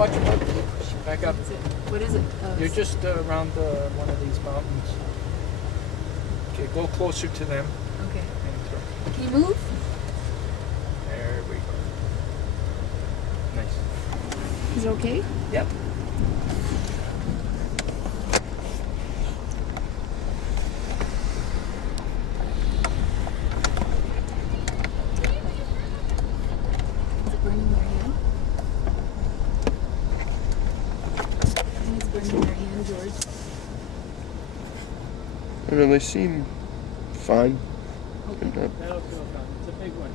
Back up. What is it? You're just around one of these mountains. Okay, go closer to them. Okay. And throw. Can you move? There we go. Nice. Is it okay? Yep. Is it burning your hand? I think it's burning your hand, George. I don't know, they seem fine. Okay. That'll feel fun. It's a big one.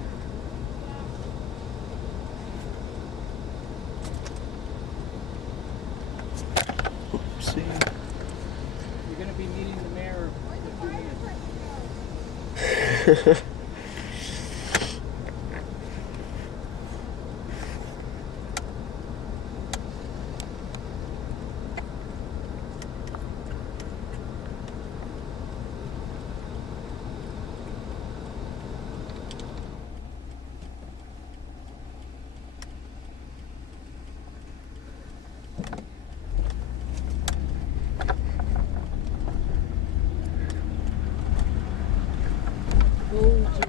See. You're going to be meeting the mayor in a few minutes. Oh,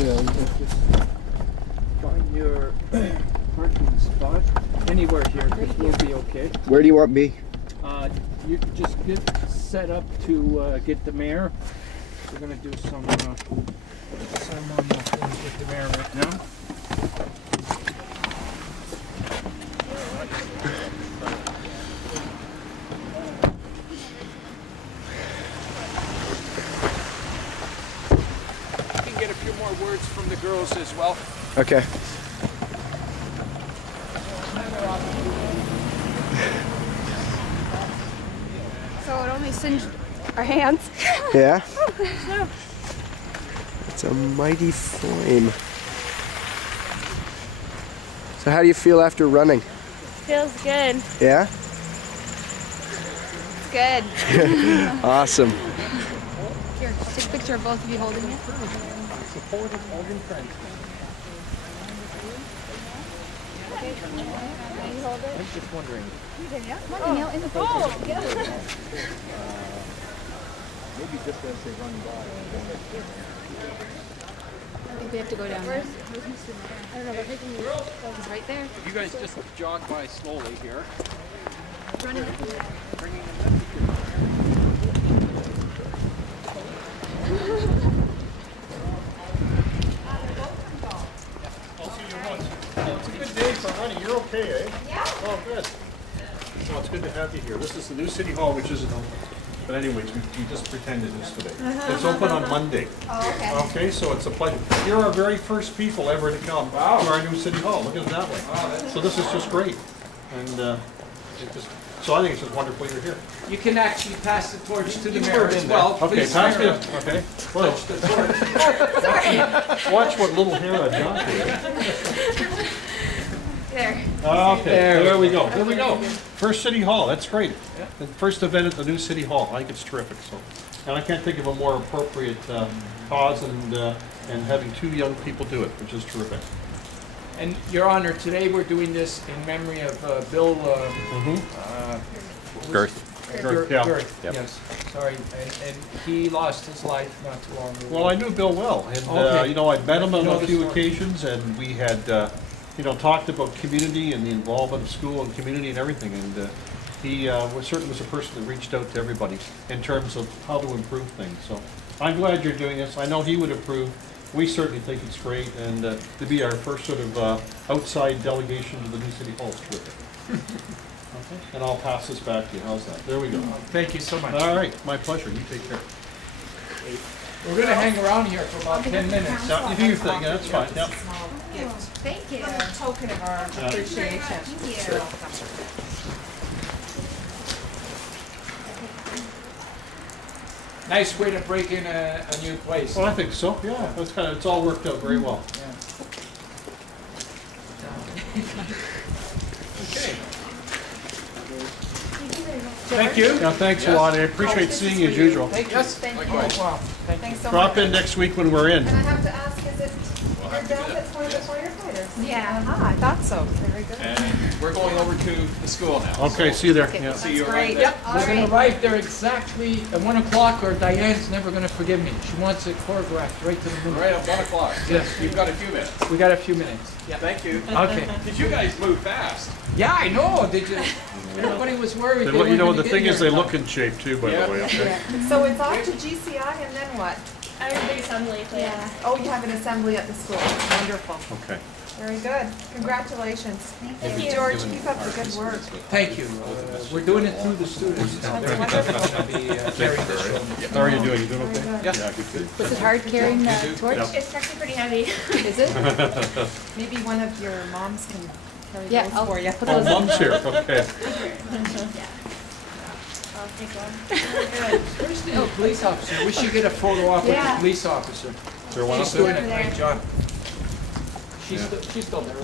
Yeah, just find your parking spot anywhere here, because we'll be okay. Where do you want me? You just get set up to get the mayor. We're gonna do some ceremonial things with the mayor right now. You can get a few more words from the girls as well. Okay. So it only singed our hands. Yeah? It's a mighty flame. So how do you feel after running? Feels good. Yeah? It's good. Awesome. Here, I'll take a picture of both of you holding it. Supportive organ transplant. I'm just wondering. Come on, Neil, in the picture. Maybe just as they run by. I think we have to go down. Where's Mr. Mayor? I don't know, but he's right there. You guys just jog by slowly here. Running. Bringing a It's a good day for running. You're okay, eh? Yeah. Oh, good. Well, it's good to have you here. This is the new City Hall, which isn't open. But anyways, we just pretended it is today. It's open on Monday. Oh, okay. Okay, so it's a pleasure. You're our very first people ever to come to our new City Hall. Look at it that way. So this is just great. And so I think it's just wonderful you're here. You can actually pass the torch to the mayor as well. Okay, Please, pass Mayor. it. Okay. Well, Touch the torch. watch what little hair I've got here. There. Okay, there we go. There we go. First City Hall, that's great. The first event at the new City Hall. I think it's terrific. So, and I can't think of a more appropriate cause and having two young people do it, which is terrific. And Your Honor, today we're doing this in memory of Bill Girth. Yeah. Girth, yep. Yes, sorry, and he lost his life not too long ago. Well, I knew Bill well, and Okay. you know, I'd met him on You know a the few story. occasions, and we had you know, talked about community and the involvement of school and community and everything, and he certainly was a person that reached out to everybody in terms of how to improve things. So I'm glad you're doing this. I know he would approve. We certainly think it's great, and to be our first sort of outside delegation to the new City Hall is terrific. Okay, and I'll pass this back to you. How's that? There we go. Thank you so much. All right, my pleasure. You take care. We're going to hang around here for about 10 minutes. Yeah, you do your thing. Yeah, that's fine. Yep. Thank you. A token of our appreciation. Thank you. Nice way to break in a new place. Well, I think so. Yeah, it's all worked out very well. Okay. Thank you. Yeah, thanks a lot. I appreciate seeing you as usual. Yes, Thank you. likewise. Wow. Thanks so Drop much. in next week when we're in. And I have to ask, is it your dad that's one of the firefighters? Yeah. Ah, I thought so. Very good. And we're going over to the school now. Okay, see you there. Yeah. See you Great. around there. We're going to arrive there exactly at 1 o'clock or Diane's never going to forgive me. She wants it choreographed right to the minute. Right at 1 o'clock. Yes. You've got a few minutes. We got a few minutes. Yeah. Thank you. Okay. Did you guys move fast? Yeah, I know. Did you? Everybody was worried. They they look- you weren't know, gonna the get thing here is, they in look time. in shape too, by Yeah. the way. Okay. So it's off to GCI and then what? I have a big assembly today. Oh, you have an assembly at the school. Wonderful. Okay. Very good. Congratulations. Thank you. George, keep up the good work. Thank you. We're doing it through the students. They're going to be carrying the show. How are you doing? You doing okay? Yeah. Yeah, good, good. Was it hard carrying the torch? It's actually pretty heavy. Is it? Maybe one of your moms can carry Yeah, those I'll for you. put Oh, those in. Mom's here. Okay. I'll take one. Where's the police officer? We should get a photo op with the Yeah. police officer. Is there one She's up doing there? a great job. She's Yeah. she's still there.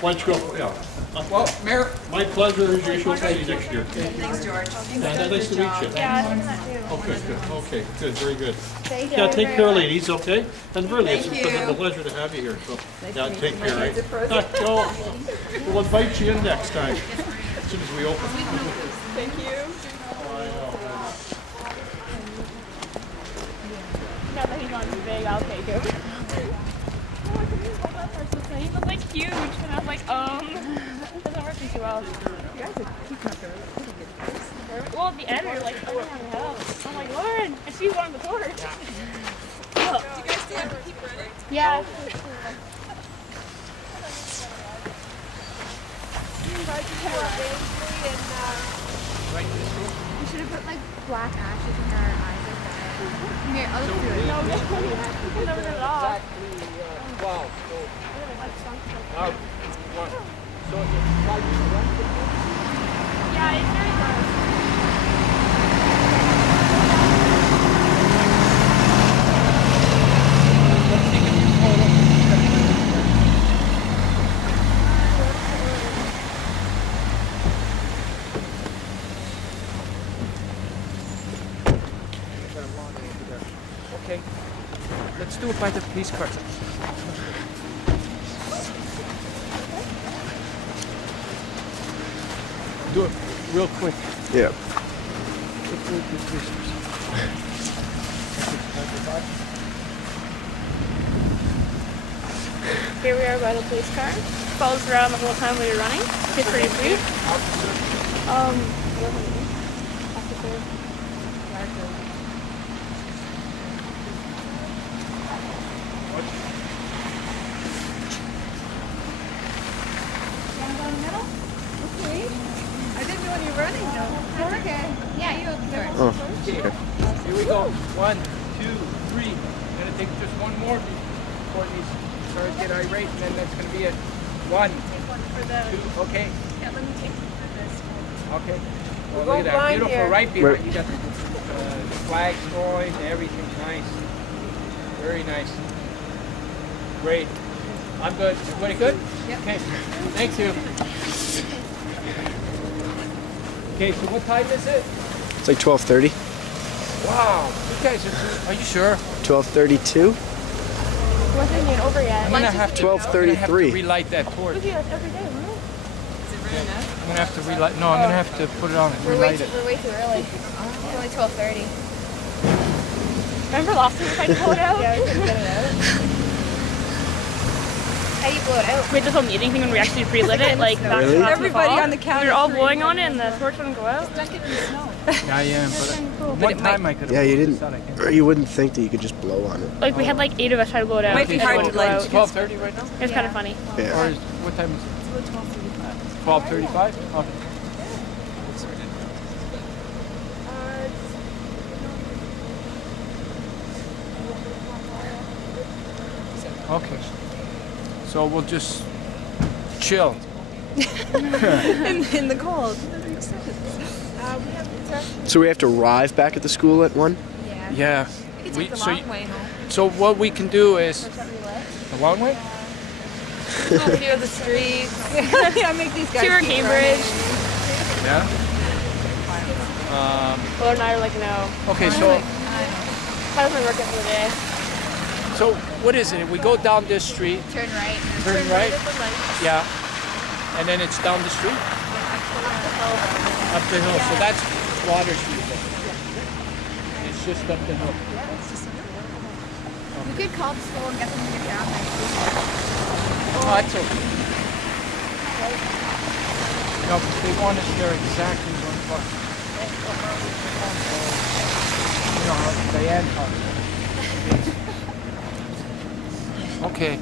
Why don't you go? Yeah. Well, Mayor, My pleasure as usual. See you next year. Thanks, George. Nice to meet you. Yeah, I think that too. Oh, good, good. Okay, good, very good. Thank Yeah, take care, ladies, okay? And really, it's a pleasure to have you here, so, yeah, take care, right? Oh, we'll invite you in next time, as soon as we open. Thank you. Now that he's okay, I'll take him. He was like huge, and I was like, it doesn't work too well. You guys are keeping up a pretty good pace. Well, at the end, we were like, oh my god. I'm like, Lauren, and she's on the torch. Do you guys still have to keep running? Yeah. We should have put like black ashes in our eyes. Here, I'll just do it. No, we can never get it off. Wow. Yeah, it's very close. Okay, let's do it by the police car. Do it real quick. Yeah. Here we are by the police car. Follows around the whole time we were running. It's pretty sweet. Okay. I didn't do any running though. Okay. Yeah, you open the door. Oh, okay. Here we go. 1, 2, 3. Gonna take just one more before these cars get irate, and then that's gonna be it. 1, 2. Okay. Yeah, let me take this. Okay. Well, We'll look at go that blind beautiful here. right behind. You got the flags going, everything nice. Very nice. Great. I'm good. Everybody good? Yep. Okay. Thank you. Okay, so what time is it? It's like 12:30. Wow. You guys are you sure? 12:32. Wasn't even over yet. I'm gonna have to 12:33. relight that torch. Look at us every day, right? I'm gonna have to relight. No, I'm gonna have to put it on and relight it. We're way too early. It's only 12:30. Remember last time we tried to pull it out? Yeah, we couldn't get it out. How do you blow it out? We had this whole meeting thing when we actually pre-lit it, like back Really? in the Everybody fall. on the counter. We were all blowing on it and the torch wouldn't go out. Yeah, I am. But one time I could have. Yeah, you pulled didn't. this out, I can't. Or you wouldn't think that you could just blow on it. Like we had like 8 of us try to blow it out. Might be and it hard wouldn't to go light. out. It's 12:30 right now. It was kind of funny. Yeah. Or is, what time is it? 12:35. Okay. Okay. So we'll just chill. in the cold. So we have to arrive back at the school at 1? Yeah. We can take the long way home. So what we can do is the long way. Go a few of the streets. Yeah, make these guys Tour keep Cambridge. Yeah. Laura and I are like, no. Okay. So How does my workout for the day? so what is it? We go down this street. Turn right. Turn right. Yeah. And then it's down the street. Up the hill. So that's Water Street. It's just up the hill. We could call the school and get them to get down there. Oh, that's okay. No, but they want us there exactly 1 o'clock. You know how Diane talks. Okay.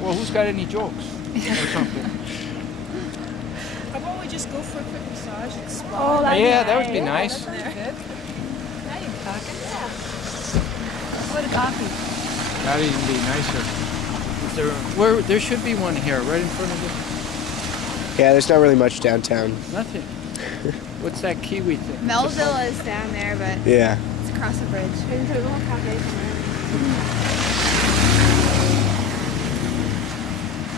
Well, who's got any jokes or something? How about we just go for a quick massage at spa? Oh, that'd Yeah, be that would be nice. Good. Now you're talking. What a coffee. That'd even be nicer. There should be one here, right in front of you. Yeah, there's not really much downtown. Nothing. What's that kiwi thing? Melville is down there, but Yeah. it's across the bridge. There's a little cafe somewhere.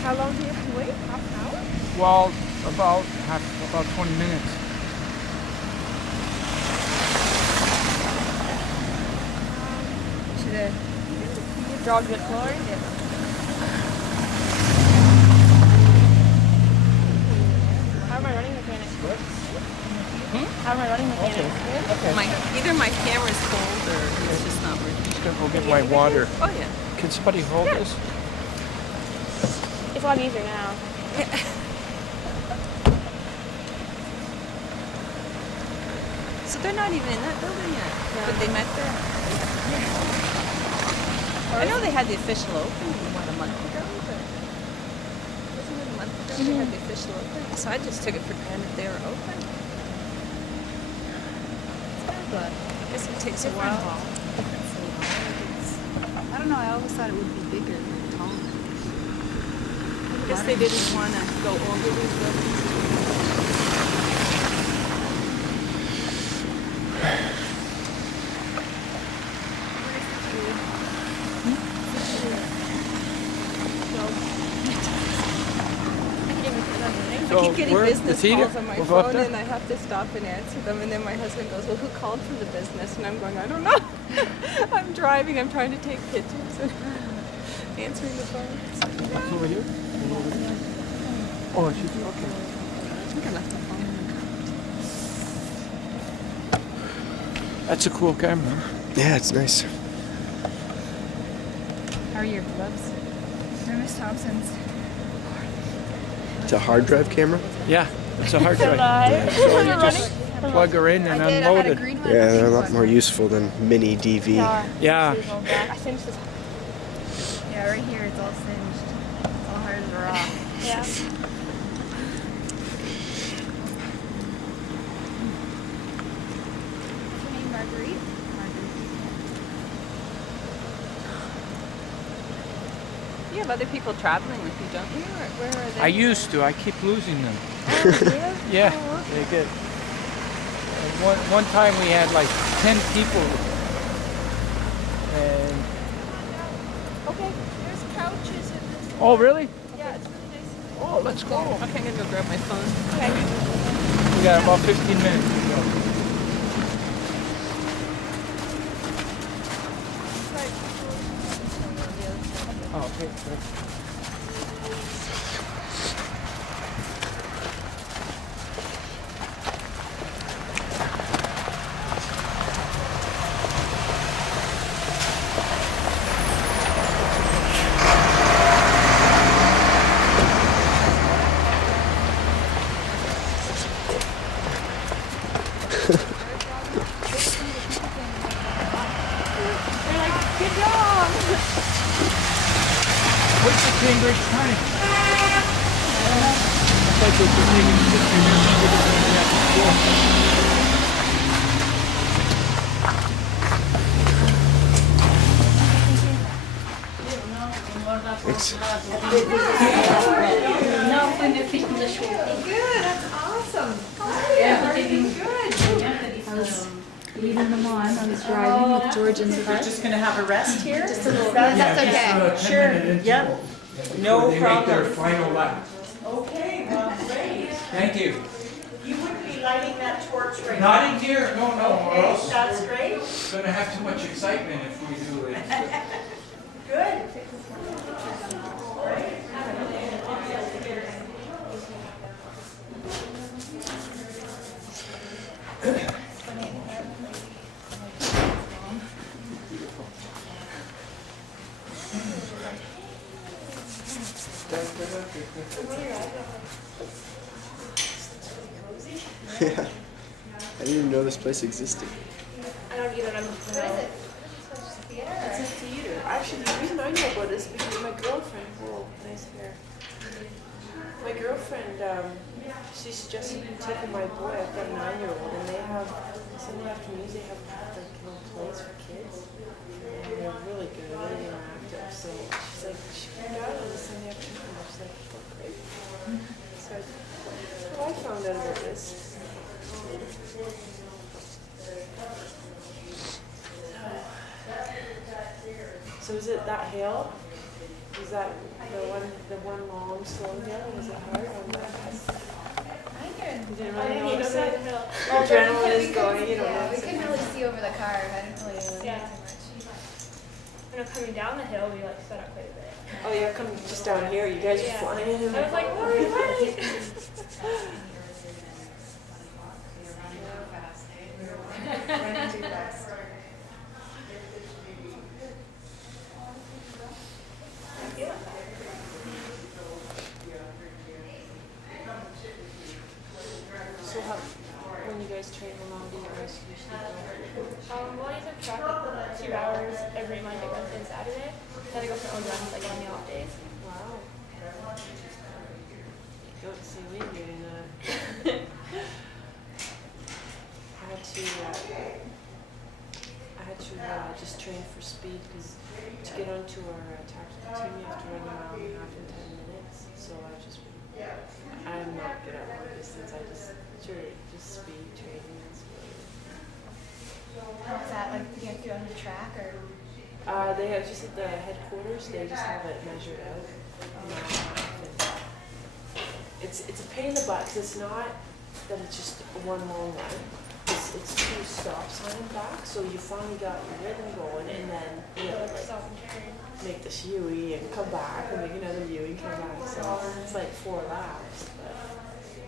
How long do you have to wait? Half an hour? Well, about 20 minutes. Should have. Jog a bit slower. How are my running mechanics? How are my running mechanics? Either my camera's cold or it's just not working. gonna go get my water. Oh yeah. Can somebody hold this? It's a lot easier now. So they're not even in that building yet, but they met there. I know they had the official opening, a month ago, but wasn't it a month ago they had the official opening? So I just took it for granted they were open. But I guess it takes a while. I don't know. I always thought it would be bigger, taller. I guess they didn't want to go over these buildings. I keep getting business calls on my phone and I have to stop and answer them, and then my husband goes, well, who called from the business? And I'm going, I don't know. I'm driving, I'm trying to take pictures and answering the phone. It's over here? Oh, she's okay. I think I left my phone in the car. That's a cool camera. Yeah, it's nice. How are your gloves? They're Miss Thompson's. It's a hard drive camera? Yeah, it's a hard drive. Yeah. So you just plug her in and unload it. Yeah, they're a lot more useful than mini DV. Yeah. I singed this. Yeah, right here it's all singed. It's all hard as a rock. Yeah. What's your name, Marguerite? You have other people traveling with you, don't you? Or where are they? I used to. I keep losing them. Yeah, they get. One time we had like 10 people. And Okay, there's couches in this. oh, really? Yeah, it's really nice. Oh, let's go. Okay, I'm going to go grab my phone. Okay. We got about 15 minutes to go. Oh, okay. Good. They're like, good job. What's the Cambridge time? It's like it's just taking 50 minutes. Thanks. Good, that's awesome. Yeah, good. I was leading them on. I was driving with George in the car. Just gonna have a rest here? Just a little. That's okay. Sure, yep. No They make their problem. final lap. Okay, well, great. Thank you. You wouldn't be lighting that torch right now. Not in here, no, or Okay, else that's great. we're gonna have too much excitement if we do it. Good. Yeah. I didn't even know this place existed. I don't either. I'm What is it? It's a theater. Actually, the reason I know about this is because my girlfriend, nice hair. My girlfriend, she suggested taking my boy, I've got a 9-year-old, and they have, Sunday afternoons, they have like little plays for kids. And they're really good, really interactive. So she's like, she came out on the Sunday afternoon, and I was like, oh, great. So I found out about this. So is it that hill? Is that the one long slow hill? Was it hard on that? You didn't really notice it? Your adrenaline is going, you don't Yeah, we notice couldn't it. really see over the car. I didn't really see Yeah. too much. You know, coming down the hill, we like sped up quite a bit. Oh yeah, come just down here. You guys are flying. I was like, what are you doing? hours every Monday, Wednesday, and Saturday. Then I go for own runs like on the off days. Wow. Don't see me doing that. I had to just train for speed because to get onto our tactical team you have to run a mile and a half in 10 minutes. So I'm not good at long distance. I just speed training and speed. How's that? Like, do you have to do it on the track or? They have just at the headquarters. They just have it measured out. It's a pain in the butt because it's not that it's just one long run. It's 2 stops on and back, so you finally got your rhythm going, and then you know, like make this U-ey and come back, and make another U-ey and come back. So it's like 4 laps, but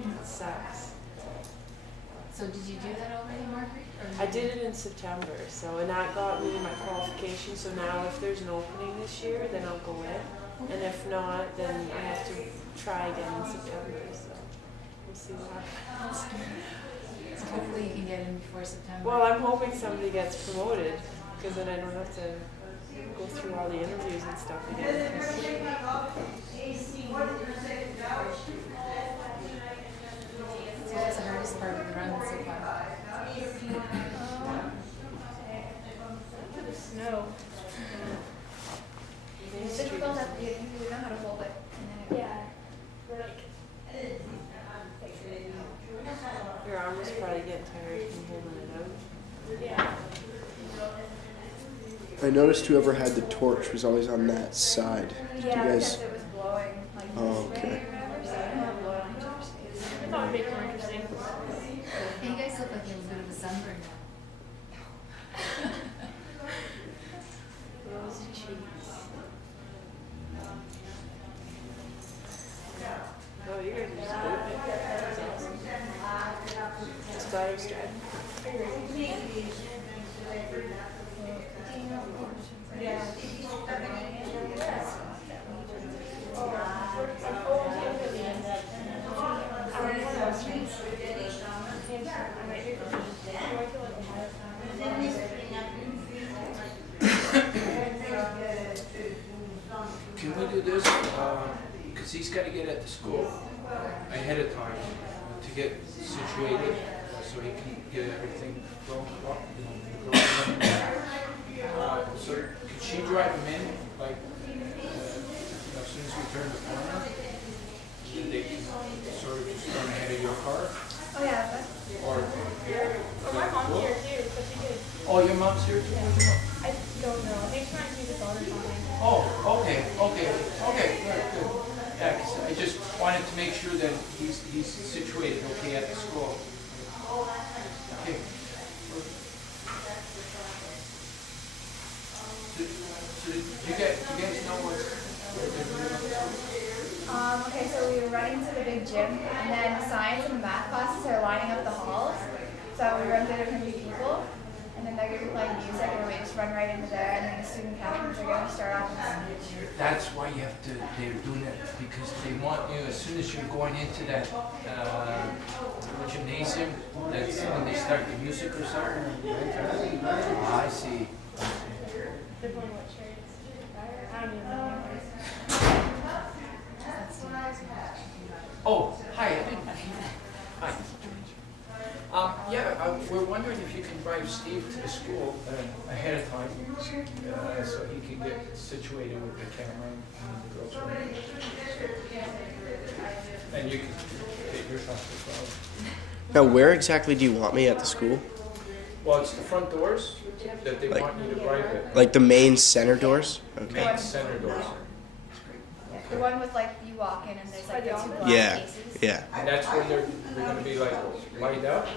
it sucks. So did you do that already, Margaret? I did it in September, so and that got me my qualification. So now, if there's an opening this year, then I'll go in, and if not, then I have to try again in September. So we'll see what happens. Hopefully you can get in before September. Well, I'm hoping somebody gets promoted, because then I don't have to go through all the interviews and stuff again. So what's the hardest part of the run so far? The snow. It's difficult that you know how to hold it. Yeah. Your arm was probably getting tired from holding it out. Yeah. I noticed whoever had the torch was always on that side. Do you Yeah, guys? because it was blowing. Like, Oh, okay. I thought it'd make it more interesting. Hey, you guys look like you have a bit of a sunburn now. Rosy cheeks. Oh, you guys are just good. That's awesome. Just glad I was driving. Can we do this? Because he's got to get at the school ahead of time to get situated so he can get everything going. So could she drive him in, like, as soon as we turn the corner? Then they can sort of just run ahead of your car? oh yeah, Or My mom's here too, so she could. oh, your mom's here too? I don't know. I think she might use the phone or something. Oh, okay, good. Yeah, 'cause I just wanted to make sure that he's situated okay at the school. Okay. So you guys know what's okay, so we were running to the big gym, and then the science and the math classes are lining up the halls. So we run through different people, and then they're going to be playing music, and we just run right into there, and then the student captains are going to start off with speech. That's why you have to, they're doing it, because they want you, as soon as you're going into that gymnasium, that's when they start the music or something. I see. They're playing what shirts? I don't even know. Oh, hi. Hi. We're wondering if you can drive Steve to the school ahead of time so he can get situated with the camera and the girls' room. And you can get your shot as well. Now, where exactly do you want me at the school? Well, it's the front doors that they want you to drive at. Like the main center doors? Okay. Main center doors. The one with like you walk in and there's like the 2 glass Yeah, cases. yeah. And that's when they're going to be like lined up?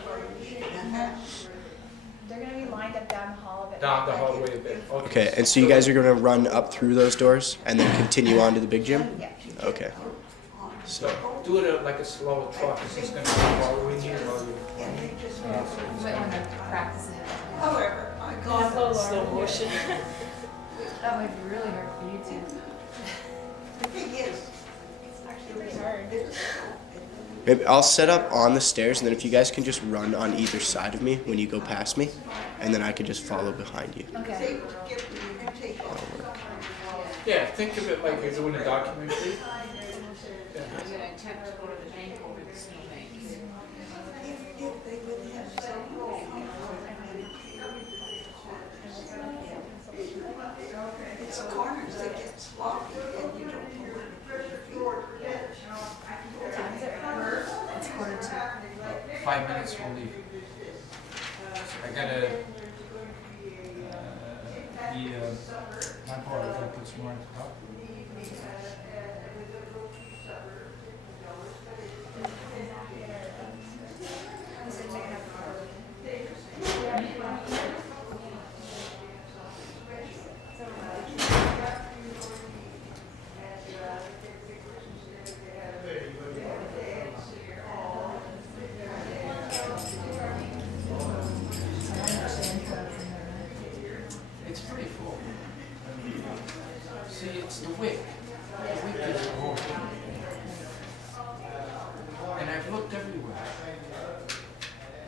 They're going to be lined up down the hall a bit. Down the hallway a bit. Okay, and so you guys are going to run up through those doors and then continue on to the big gym? Yeah. Okay. So do it like a slow trot because he's going to be following you while you're You might want to practice it. However, I got Slow motion. That might be really hard for you too. the thing is, I Maybe I'll set up on the stairs, and then if you guys can just run on either side of me when you go past me, and then I can just follow behind you. Okay. Yeah, think of it like you're doing a documentary. It's corners that get sloppy and you don't know where to put your feet. It's 1:45. 5 minutes we'll leave. So I gotta my board, I gotta put some more on the top. It's pretty full. See, it's the wick. The wick is the whole thing. And I've looked everywhere.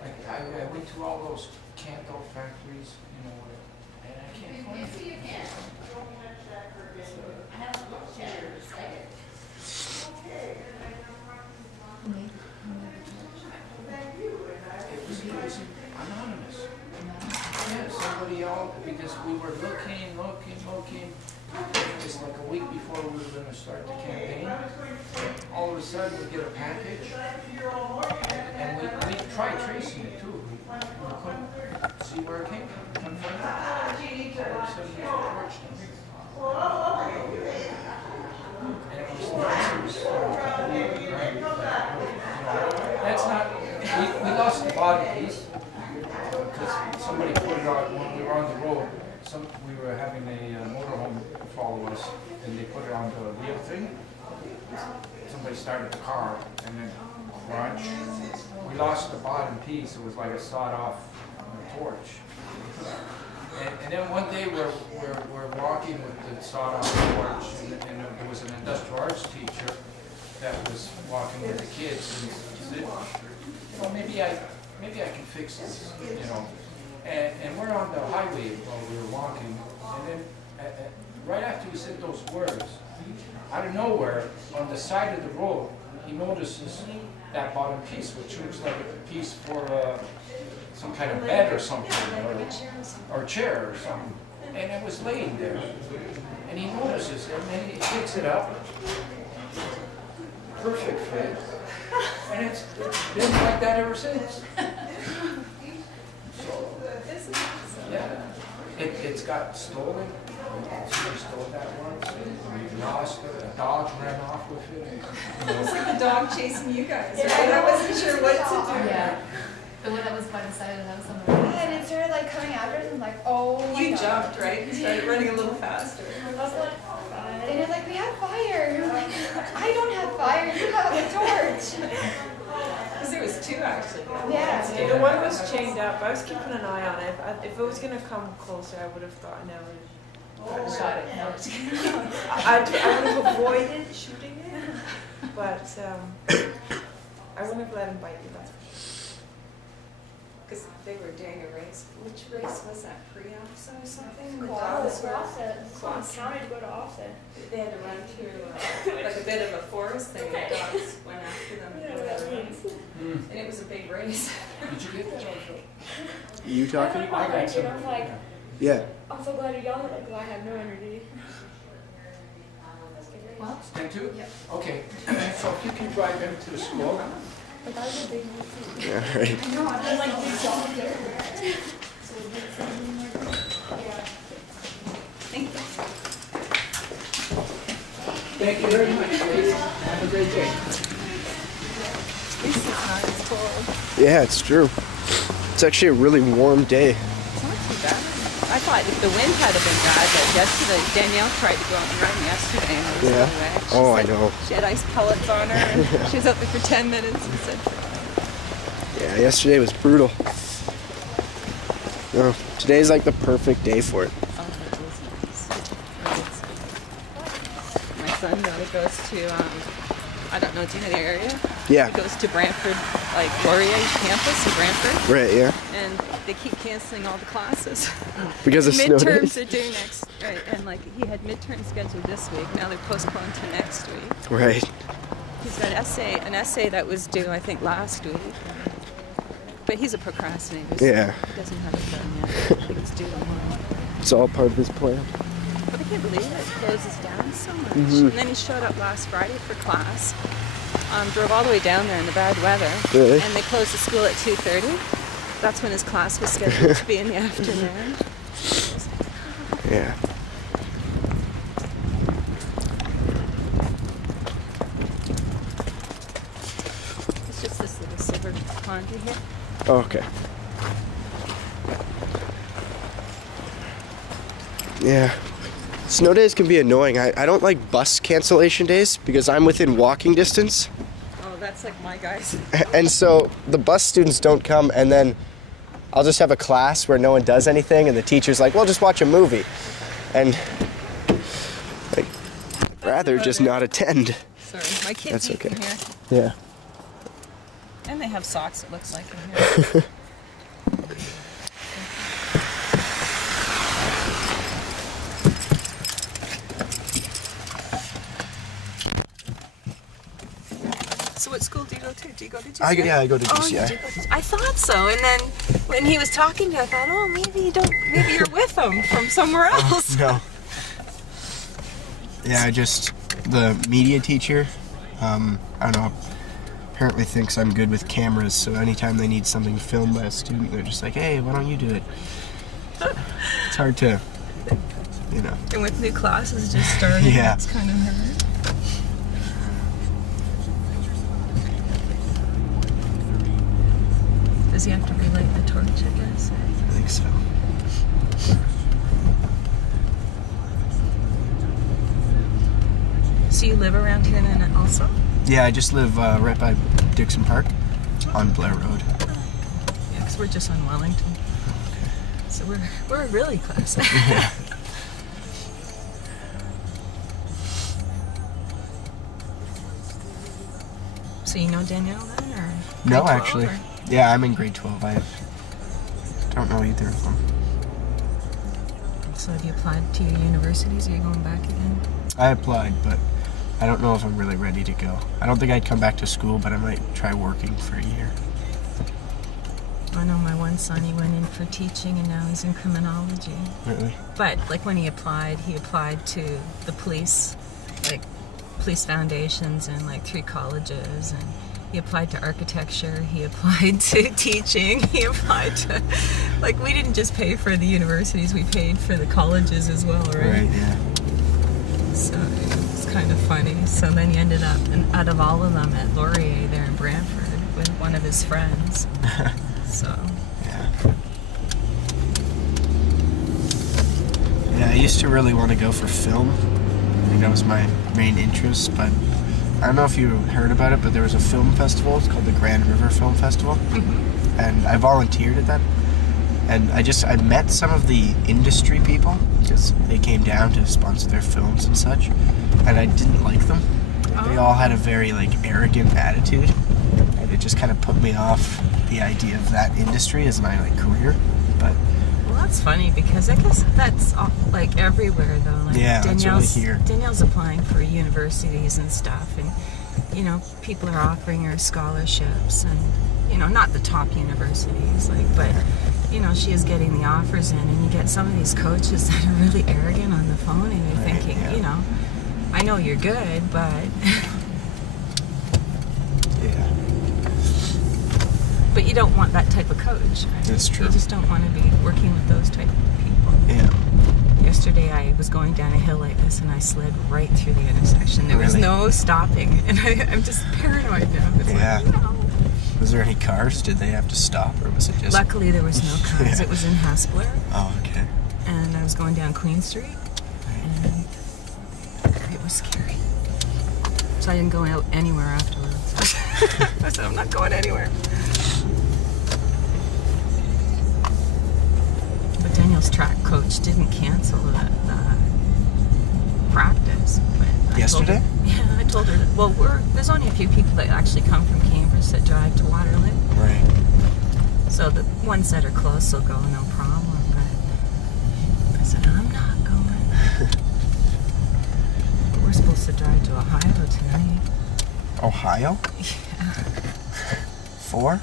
Like I went to all those candle factories, you know, and I can't find it. It was anonymous. Yeah, somebody else, because we were looking. Just like a week before we were going to start the campaign. All of a sudden we get a package, and we tried tracing it too. We couldn't see where it came from. Couldn't find it. All of a sudden it was a torch thing. And it was that's not, we lost the body piece because somebody put it on when we were on the road. We were having a motorhome follow us, and they put it on the wheel thing. Somebody started the car, and then crunch. We lost the bottom piece. It was like a sawed-off torch. And then one day we're walking with the sawed-off torch, and there was an industrial arts teacher that was walking with the kids, and he said, well, maybe I can fix this, you know. And we're on the highway while we were walking, and then right after he said those words, out of nowhere, on the side of the road, he notices that bottom piece, which looks like a piece for some kind of bed or something, or chair or something. And it was laying there. And he notices it, and then he picks it up. Perfect fit. And it's been like that ever since. Yeah, it's got stolen. Somebody stole that once. We lost it. A dog ran off with it. It's like the dog chasing you guys. Yeah, right? I wasn't sure what to do. Yeah. The one that was by the side of the house on the Yeah, right. and it started like coming after us and like, oh my You God. jumped, right? You started running a little faster. And you're like, we have fire. You're like, I don't have fire. You have a torch. Because there was two actually. Yeah. The one was chained up. I was keeping an eye on it. If it was going to come closer, I would have thought now Shot it. No, just kidding. I would have avoided shooting it, but I wouldn't have let him bite you, that's for sure. Because they were doing a race. Which race was that? Pre-OFSA or something? The Class. dogs were Counted to go to offset. They had to run through like a bit of a forest thing, and dogs went after them and go down runs. And it was a big race. Did you get that? You talking? I got it. I'm like, Yeah. I'm so glad you're yelling at me because I have no energy. Well, Stand to? Okay. So if you can drive him to the school. But that was a big move too. Yeah, right. I know, I like big dog. Thank you. Thank you very much, ladies. Have a great day. This is not as cold. Yeah, it's true. It's actually a really warm day. It's not too bad. I thought if the wind had been bad, like yesterday, Danielle tried to go on the run yesterday and it was Yeah. so wet. She Oh, I said know. She had ice pellets on her and she was out there for 10 minutes and said, Yeah, yesterday was brutal. No, today's like the perfect day for it. oh, that was nice. My son really goes to I don't know, do you know the area? Yeah. He goes to Brantford, like Laurier campus in Brantford. Right, yeah. And they keep canceling all the classes. Because of snow midterms days? are due next, right? And like he had midterms scheduled this week. Now they're postponed to next week. Right. He's got an essay that was due, I think, last week. But he's a procrastinator. So Yeah. he doesn't have it done yet. I think it's due tomorrow. It's all part of his plan. But I can't believe it closes down so much. Mhm. And then he showed up last Friday for class. Drove all the way down there in the bad weather. Really? And they closed the school at 2:30. That's when his class was scheduled to be in the afternoon. Yeah. It's just this little silver pond in here. Oh, okay. Yeah. Snow days can be annoying. I don't like bus cancellation days because I'm within walking distance. Oh, that's like my guys. And so the bus students don't come, and then I'll just have a class where no one does anything, and the teacher's like, well, just watch a movie. And like, I'd rather just not attend. Sorry, my kids That's eat okay. in here. Yeah. And they have socks, it looks like, in here. So what school do you go to? Do you go to GCI? Yeah, I go to Oh, GCI. you do go to, I thought so. And then when he was talking to me, I thought, oh, maybe you're with him from somewhere else. No. Yeah, the media teacher, I don't know, apparently thinks I'm good with cameras, so anytime they need something filmed by a student, they're just like, hey, why don't you do it? It's hard to, you know. And with new classes just starting, Yeah. it's kind of hard. Does he have to relight the torch, I guess? I think so. So you live around here then also? Yeah, I just live right by Dixon Park on Blair Road. Yeah, because we're just on Wellington. So we're really close. Yeah. So you know Danielle then, or? No, grade 12, actually. or? Yeah, I'm in grade 12. I don't know either of them. So have you applied to your universities? Are you going back again? I applied, but I don't know if I'm really ready to go. I don't think I'd come back to school, but I might try working for a year. I know my one son, he went in for teaching and now he's in criminology. Really? But like when he applied to the police, like police foundations and like 3 colleges, and he applied to architecture, he applied to teaching, he applied to, like, we didn't just pay for the universities, we paid for the colleges as well, right? Right, yeah. So it's kind of funny. So then he ended up, and out of all of them, at Laurier there in Brantford with one of his friends. So. Yeah. Yeah, I used to really want to go for film. I think that was my main interest, but I don't know if you heard about it, but there was a film festival. It's called the Grand River Film Festival. Mm-hmm. And I volunteered at that. And I met some of the industry people because they came down to sponsor their films and such. And I didn't like them. They all had a very arrogant attitude. And it just kind of put me off the idea of that industry as my career. But well, that's funny because I guess that's like everywhere though. Like yeah, that's really here. Danielle's applying for universities and stuff, and people are offering her scholarships, and not the top universities, but she is getting the offers in, and you get some of these coaches that are really arrogant on the phone, and you're thinking, yeah. I know you're good, but yeah. But you don't want that type of coach, right? That's true. You just don't want to be working with those type of people. Yeah. Yesterday I was going down a hill like this and I slid right through the intersection. There was no stopping, and I'm just paranoid now. It's yeah. like, no. Was there any cars? Did they have to stop, or was it just... Luckily there was no cars. Yeah. It was in Haspler. Oh, okay. And I was going down Queen Street, and it was scary. So I didn't go out anywhere afterwards. I said, I'm not going anywhere. But Daniel's track coach didn't cancel the practice. But Yesterday? I told her, well, there's only a few people that actually come from Cambridge that drive to Waterloo. Right. So the ones that are close will go, no problem. But I said, I'm not going. But we're supposed to drive to Ohio tonight. Ohio? Yeah. For?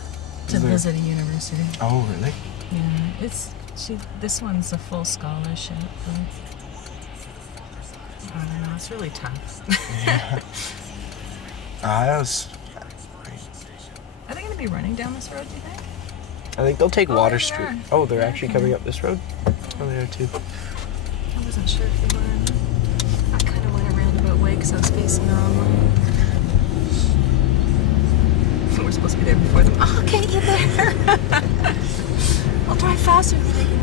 To visit a university. Oh, really? Yeah. This one's a full scholarship. But I don't know. It's really tough. Yeah. Ohio's. Are they going to be running down this road, do you think? I think they'll take Water Street. are. Oh, they're actually coming up this road? Oh, they are too. I wasn't sure if they were. I kind of went a roundabout way because I was facing the wrong way. We're supposed to be there before them. Oh, can't get there. I'll drive faster than they can.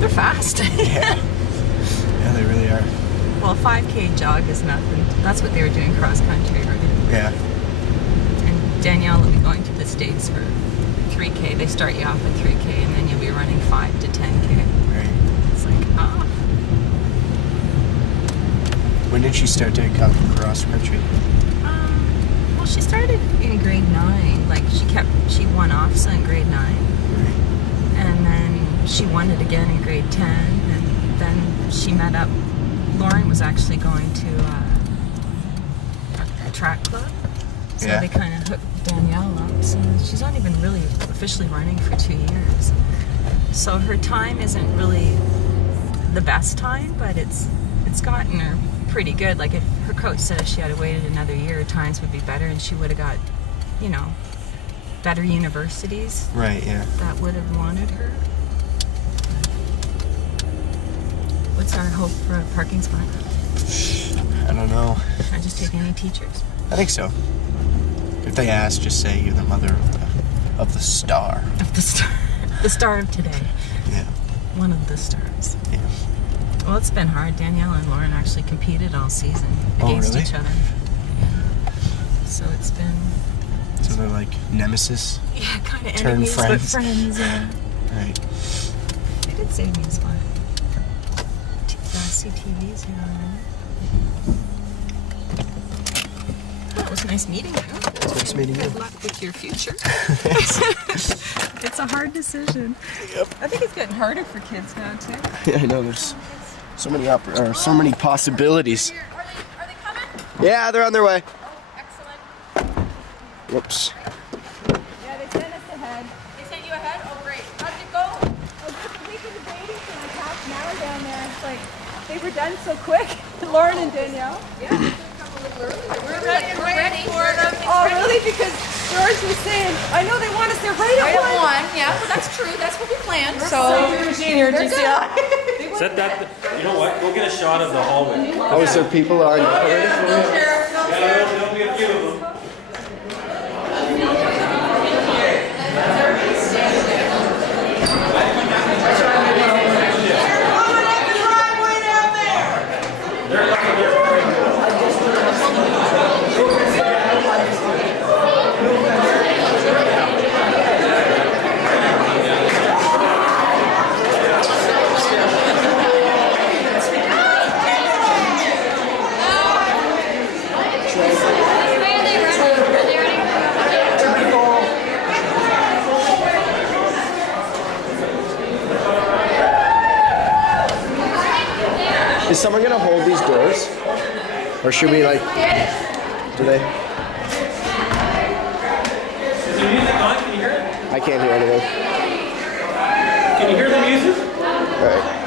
They're fast. Yeah. Yeah, they really are. Well, 5K jog is nothing. That's what they were doing cross country, right? Yeah. And Danielle will be going to the States for 3K. They start you off at 3K and then you'll be running 5 to 10K. Right. It's like, ah. When did she start to come cross country? Well, she started in grade 9. Like, she won OFSA in grade 9. Right. And then she won it again in grade 10. And then she met up. Lauren was actually going to a track club. So Yeah. they kind of hooked Danielle up. So she's only been really officially running for 2 years. So her time isn't really the best time, but it's gotten her pretty good. Like, if her coach said if she had waited another year, her times would be better and she would have got, better universities. Right, yeah. That would have wanted her. What's our hope for a parking spot? I don't know. Should I just take any teachers? I think so. If they ask, just say you're the mother of the star. Of the star. The star of today. Yeah. One of the stars. Yeah. Well, it's been hard. Danielle and Lauren actually competed all season against each other. Yeah. So it's been... So they're like nemesis? Yeah, kind of Turn enemies, friends. but friends, yeah. Right. They did save me a spot. CTV's here already. Well, it was nice meeting you. It was nice meeting you. Good luck with your future. It's a hard decision. Yep. I think it's getting harder for kids now, too. Yeah, I know. There's so many so many possibilities. Are they coming? Yeah, they're on their way. Oh, excellent. Whoops. Yeah, they sent us ahead. They sent you ahead? Oh, great. How did it go? I was just a week in the waiting for like half an hour down there. It's like, they were done so quick. Lauren and Danielle. Yeah, they could come a little early. We're ready for them. Oh, really? Because George was saying, I know they want us there right at 1. Yeah, well, that's true. That's what we planned. So machine here, GCI. Set that. You know what? Go get a shot of the hallway. Oh, is there people on? Yeah, there'll be a few of them. Is someone gonna hold these doors? Or should we do they? Is the music on? Can you hear it? I can't hear anything. Can you hear the music? All right.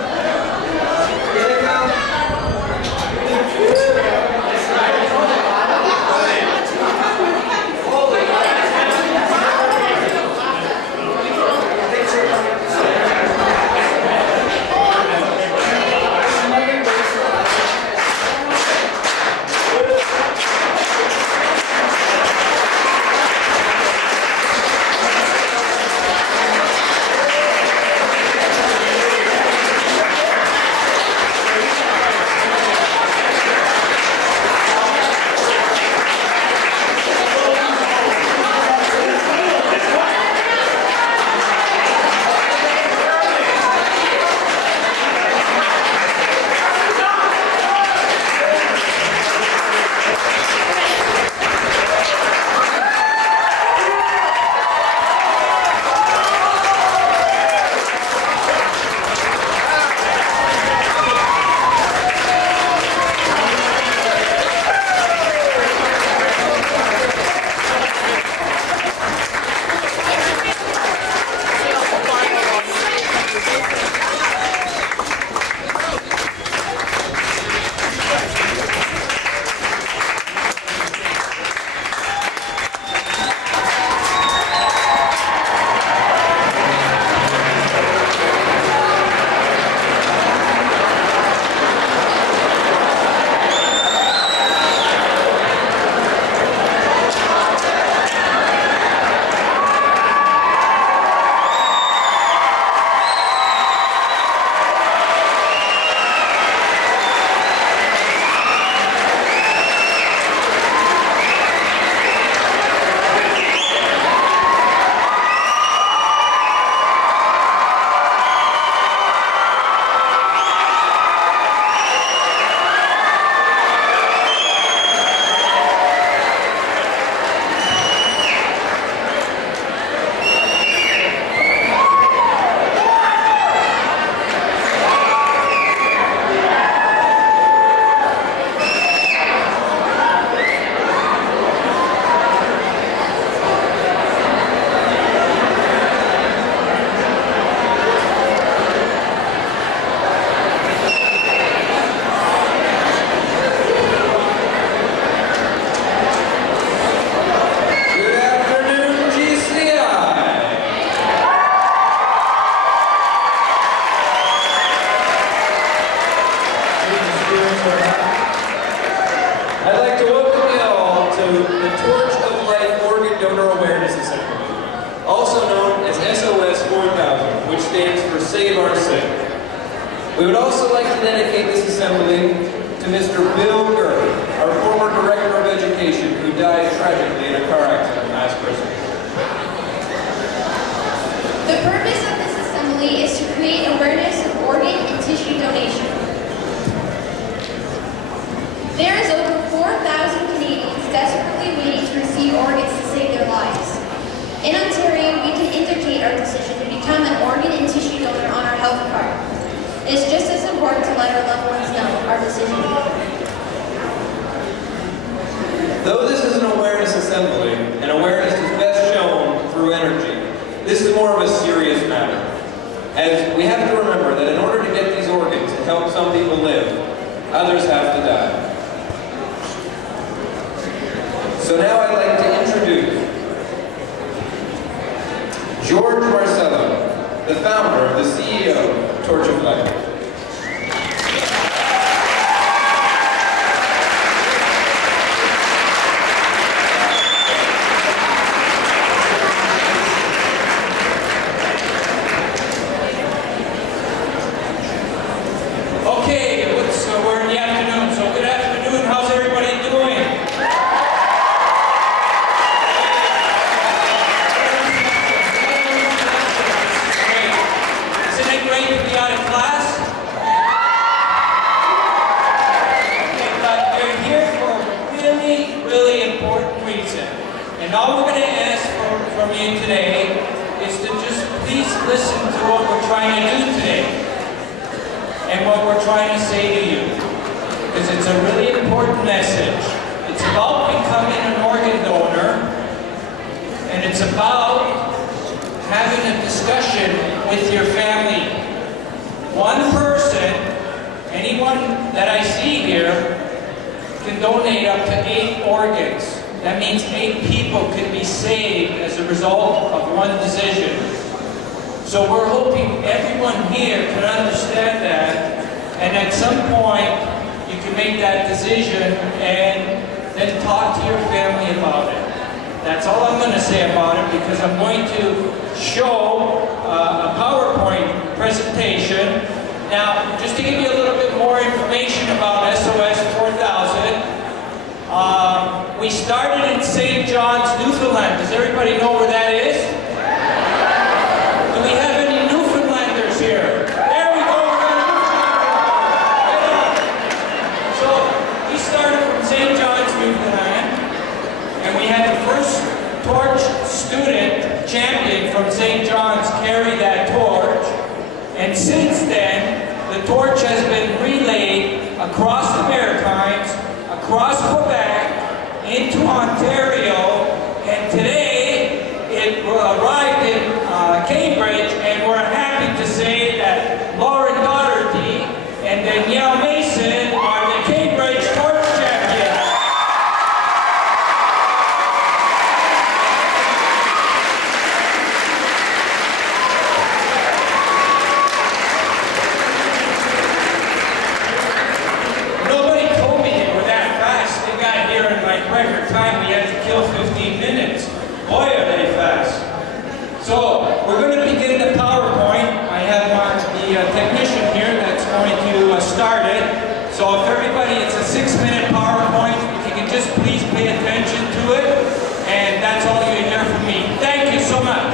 We would also like to dedicate this assembly to Mr. Bill Gurley, our former Director of Education, who died tragically in a car accident last Christmas. The purpose of this assembly is to create awareness of organ and tissue donation. There is over 4,000 Canadians desperately waiting to receive organs to save their lives. In Ontario, we can indicate our decision to become an organ and tissue donor on our health card. It's just as important to let our loved ones know our decision. Though this is an awareness assembly, and awareness is best shown through energy, this is more of a serious matter. As we have to remember that in order to get these organs to help some people live, others have to die. So now I'd like to introduce George Marcello, the founder of the CEO of Torch of Life. We're in the afternoon, so good afternoon. How's everybody doing? Isn't it great to be out of class? Okay, but we're here for a really, really important reason. And all we're going to ask from you today is to just please listen to what we're trying to do today and what we're trying to say to you. Because it's a really important message. It's about becoming an organ donor, and it's about having a discussion with your family. One person, anyone that I see here, can donate up to 8 organs. That means 8 people can be saved as a result of one decision. So we're hoping everyone here can understand that, and at some point, you can make that decision and then talk to your family about it. That's all I'm going to say about it, because I'm going to show a PowerPoint presentation. Now, just to give you a little bit more information about SOS4000, we started in St. John's, Newfoundland. Does everybody know where that is? Do we have any Newfoundlanders here? There we go. So we started from St. John's, Newfoundland, and we had the first torch student champion from St. John's carry that torch. And since then, the torch has been relayed across the Maritimes, across Quebec, into Ontario, and today it arrived in Cambridge, and we're happy to say that Lauren Doherty and Danielle Mason are the Cambridge Torch Champions. Nobody told me they were that fast. They got here in like record time. We had to kill 15 minutes. Boy, are they fast. So, we're going to begin the PowerPoint. I have the technician here that's going to start it. So if everybody, it's a 6-minute PowerPoint. If you can just please pay attention to it. And that's all you hear from me. Thank you so much.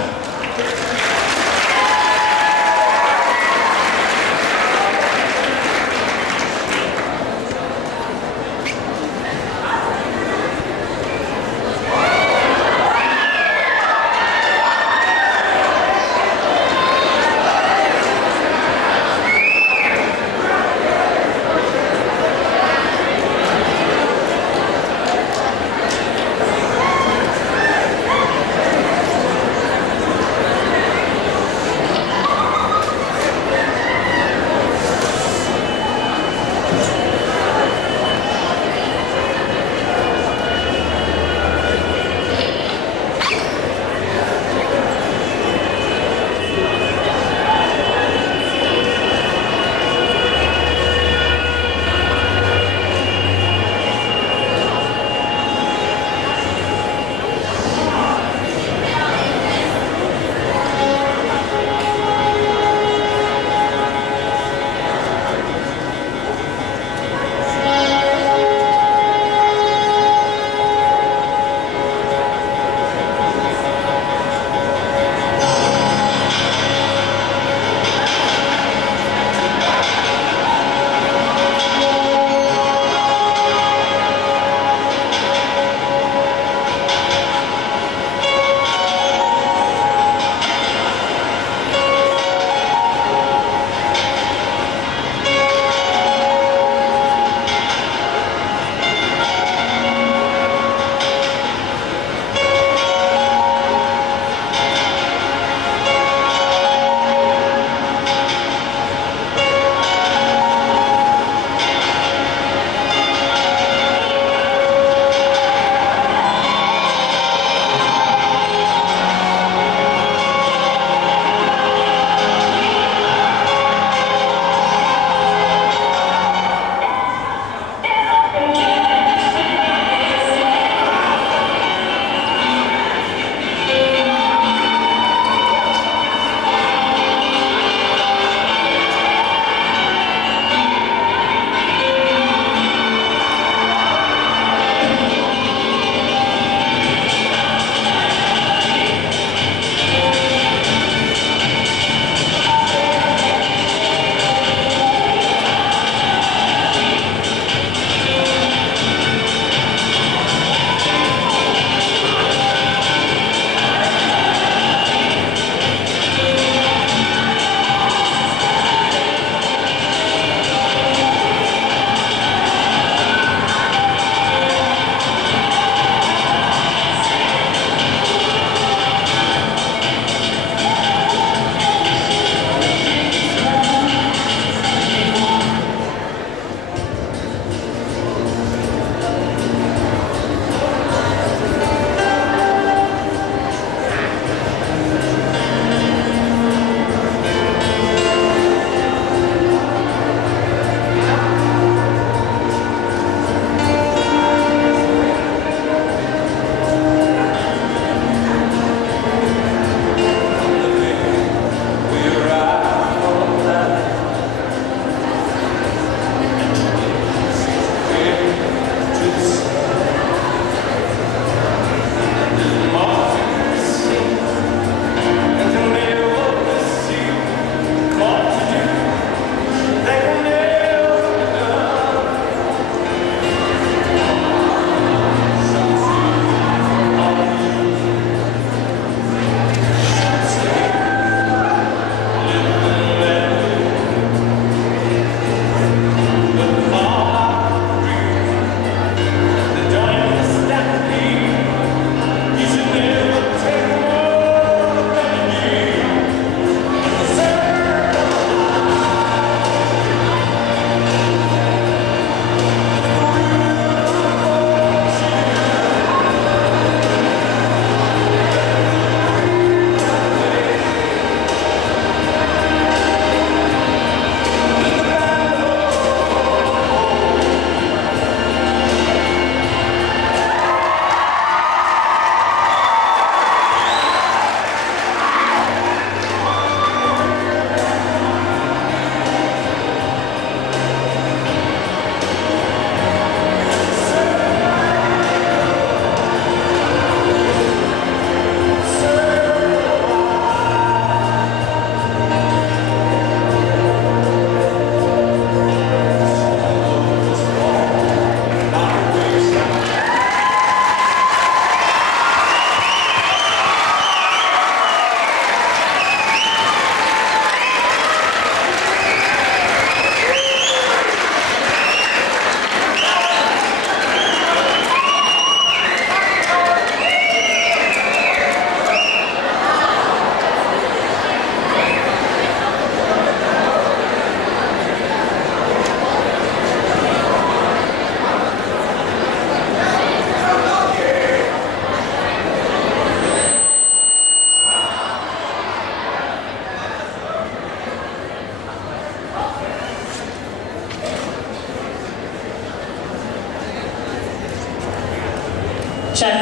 Check.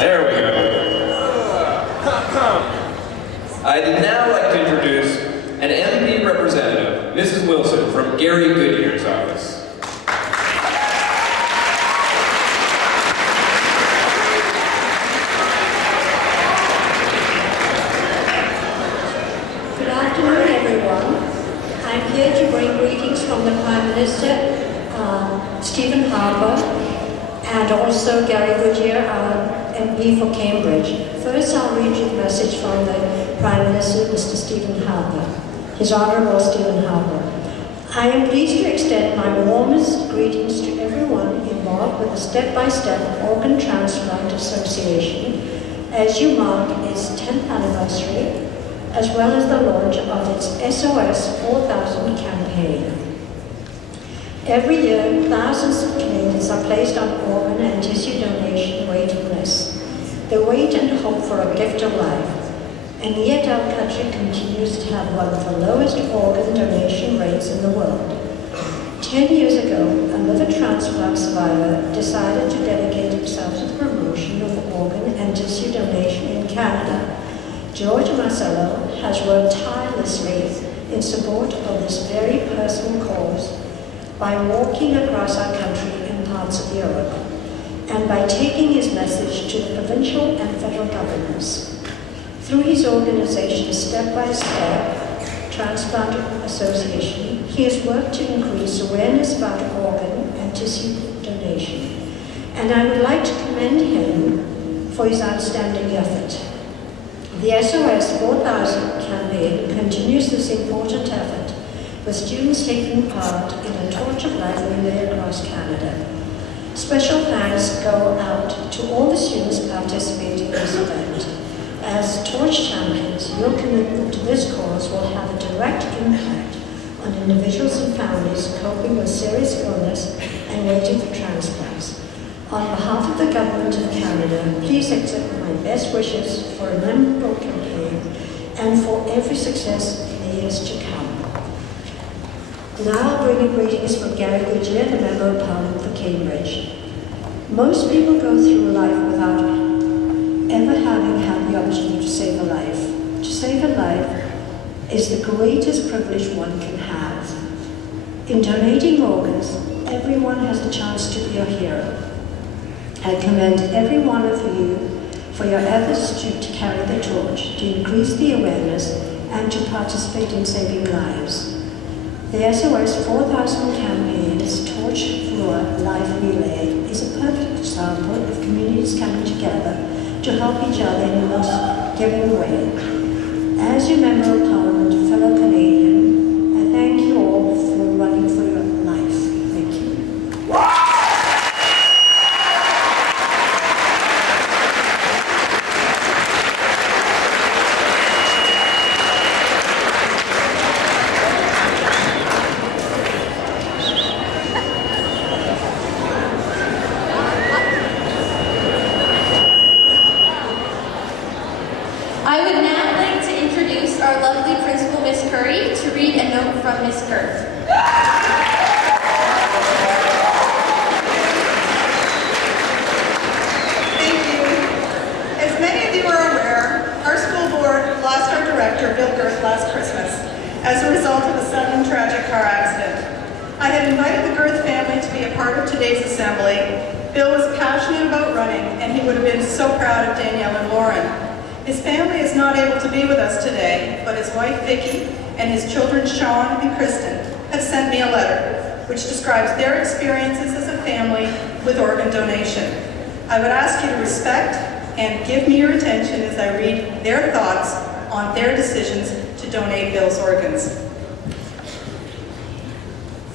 There we go. I'd now like to introduce an MP representative, Mrs. Wilson, from Gary Goodyear's office. Good afternoon, everyone. I'm here to bring greetings from the Prime Minister, Stephen Harper, and also Gary Goodyear, our MP for Cambridge. First, I'll read you the message from the Prime Minister, Mr. Stephen Harper, His Honourable Stephen Harper. I am pleased to extend my warmest greetings to everyone involved with the Step-by-Step Organ Transplant Association as you mark its 10th anniversary, as well as the launch of its SOS4000 campaign. Every year, thousands of Canadians are placed on organ and tissue donation waiting lists. They wait and hope for a gift of life. And yet our country continues to have one of the lowest organ donation rates in the world. 10 years ago, a liver transplant survivor decided to dedicate himself to the promotion of organ and tissue donation in Canada. George Marcello has worked tirelessly in support of this very personal cause by walking across our country and parts of Europe, and by taking his message to the provincial and federal governments. Through his organization, Step-by-Step Transplant Association, he has worked to increase awareness about organ and tissue donation. And I would like to commend him for his outstanding effort. The SOS4000 campaign continues this important effort, with students taking part in a Torch of Life relay across Canada. Special thanks go out to all the students participating in this event. As Torch Champions, your commitment to this cause will have a direct impact on individuals and families coping with serious illness and waiting for transplants. On behalf of the Government of Canada, please accept my best wishes for a memorable campaign and for every success in the years to come. Now I'll bring you greetings from Gary Goodyear, the Member of Parliament for Cambridge. Most people go through life without ever having had the opportunity to save a life. To save a life is the greatest privilege one can have. In donating organs, everyone has the chance to be a hero. I commend every one of you for your efforts to carry the torch, to increase the awareness, and to participate in saving lives. The SOS4000 campaign's Torch Floor Life Relay is a perfect example of communities coming together to help each other in the most giving way. As your Member of Parliament, fellow Canadian, I thank you all for running for your life. Thank you. I would now like to introduce our lovely principal, Miss Curry, to read a note from Miss Kerr. Thank you. As many of you are aware, our school board lost our director, Bill Girth, last Christmas as a result of a sudden tragic car accident. I had invited the Girth family to be a part of today's assembly. Bill was passionate about running, and he would have been so proud of Danielle and Lauren. His family is not able to be with us today, but his wife Vicki and his children Sean and Kristen have sent me a letter which describes their experiences as a family with organ donation. I would ask you to respect and give me your attention as I read their thoughts on their decisions to donate Bill's organs.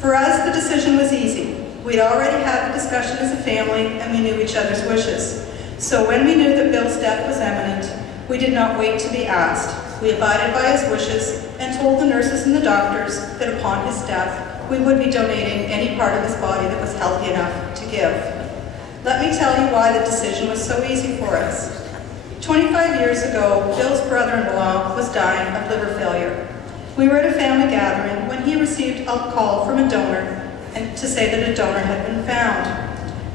For us, the decision was easy. We'd already had the discussion as a family, and we knew each other's wishes. So when we knew that Bill's death was imminent, we did not wait to be asked. We abided by his wishes and told the nurses and the doctors that upon his death, we would be donating any part of his body that was healthy enough to give. Let me tell you why the decision was so easy for us. 25 years ago, Bill's brother-in-law was dying of liver failure. We were at a family gathering when he received a call from a donor to say that a donor had been found.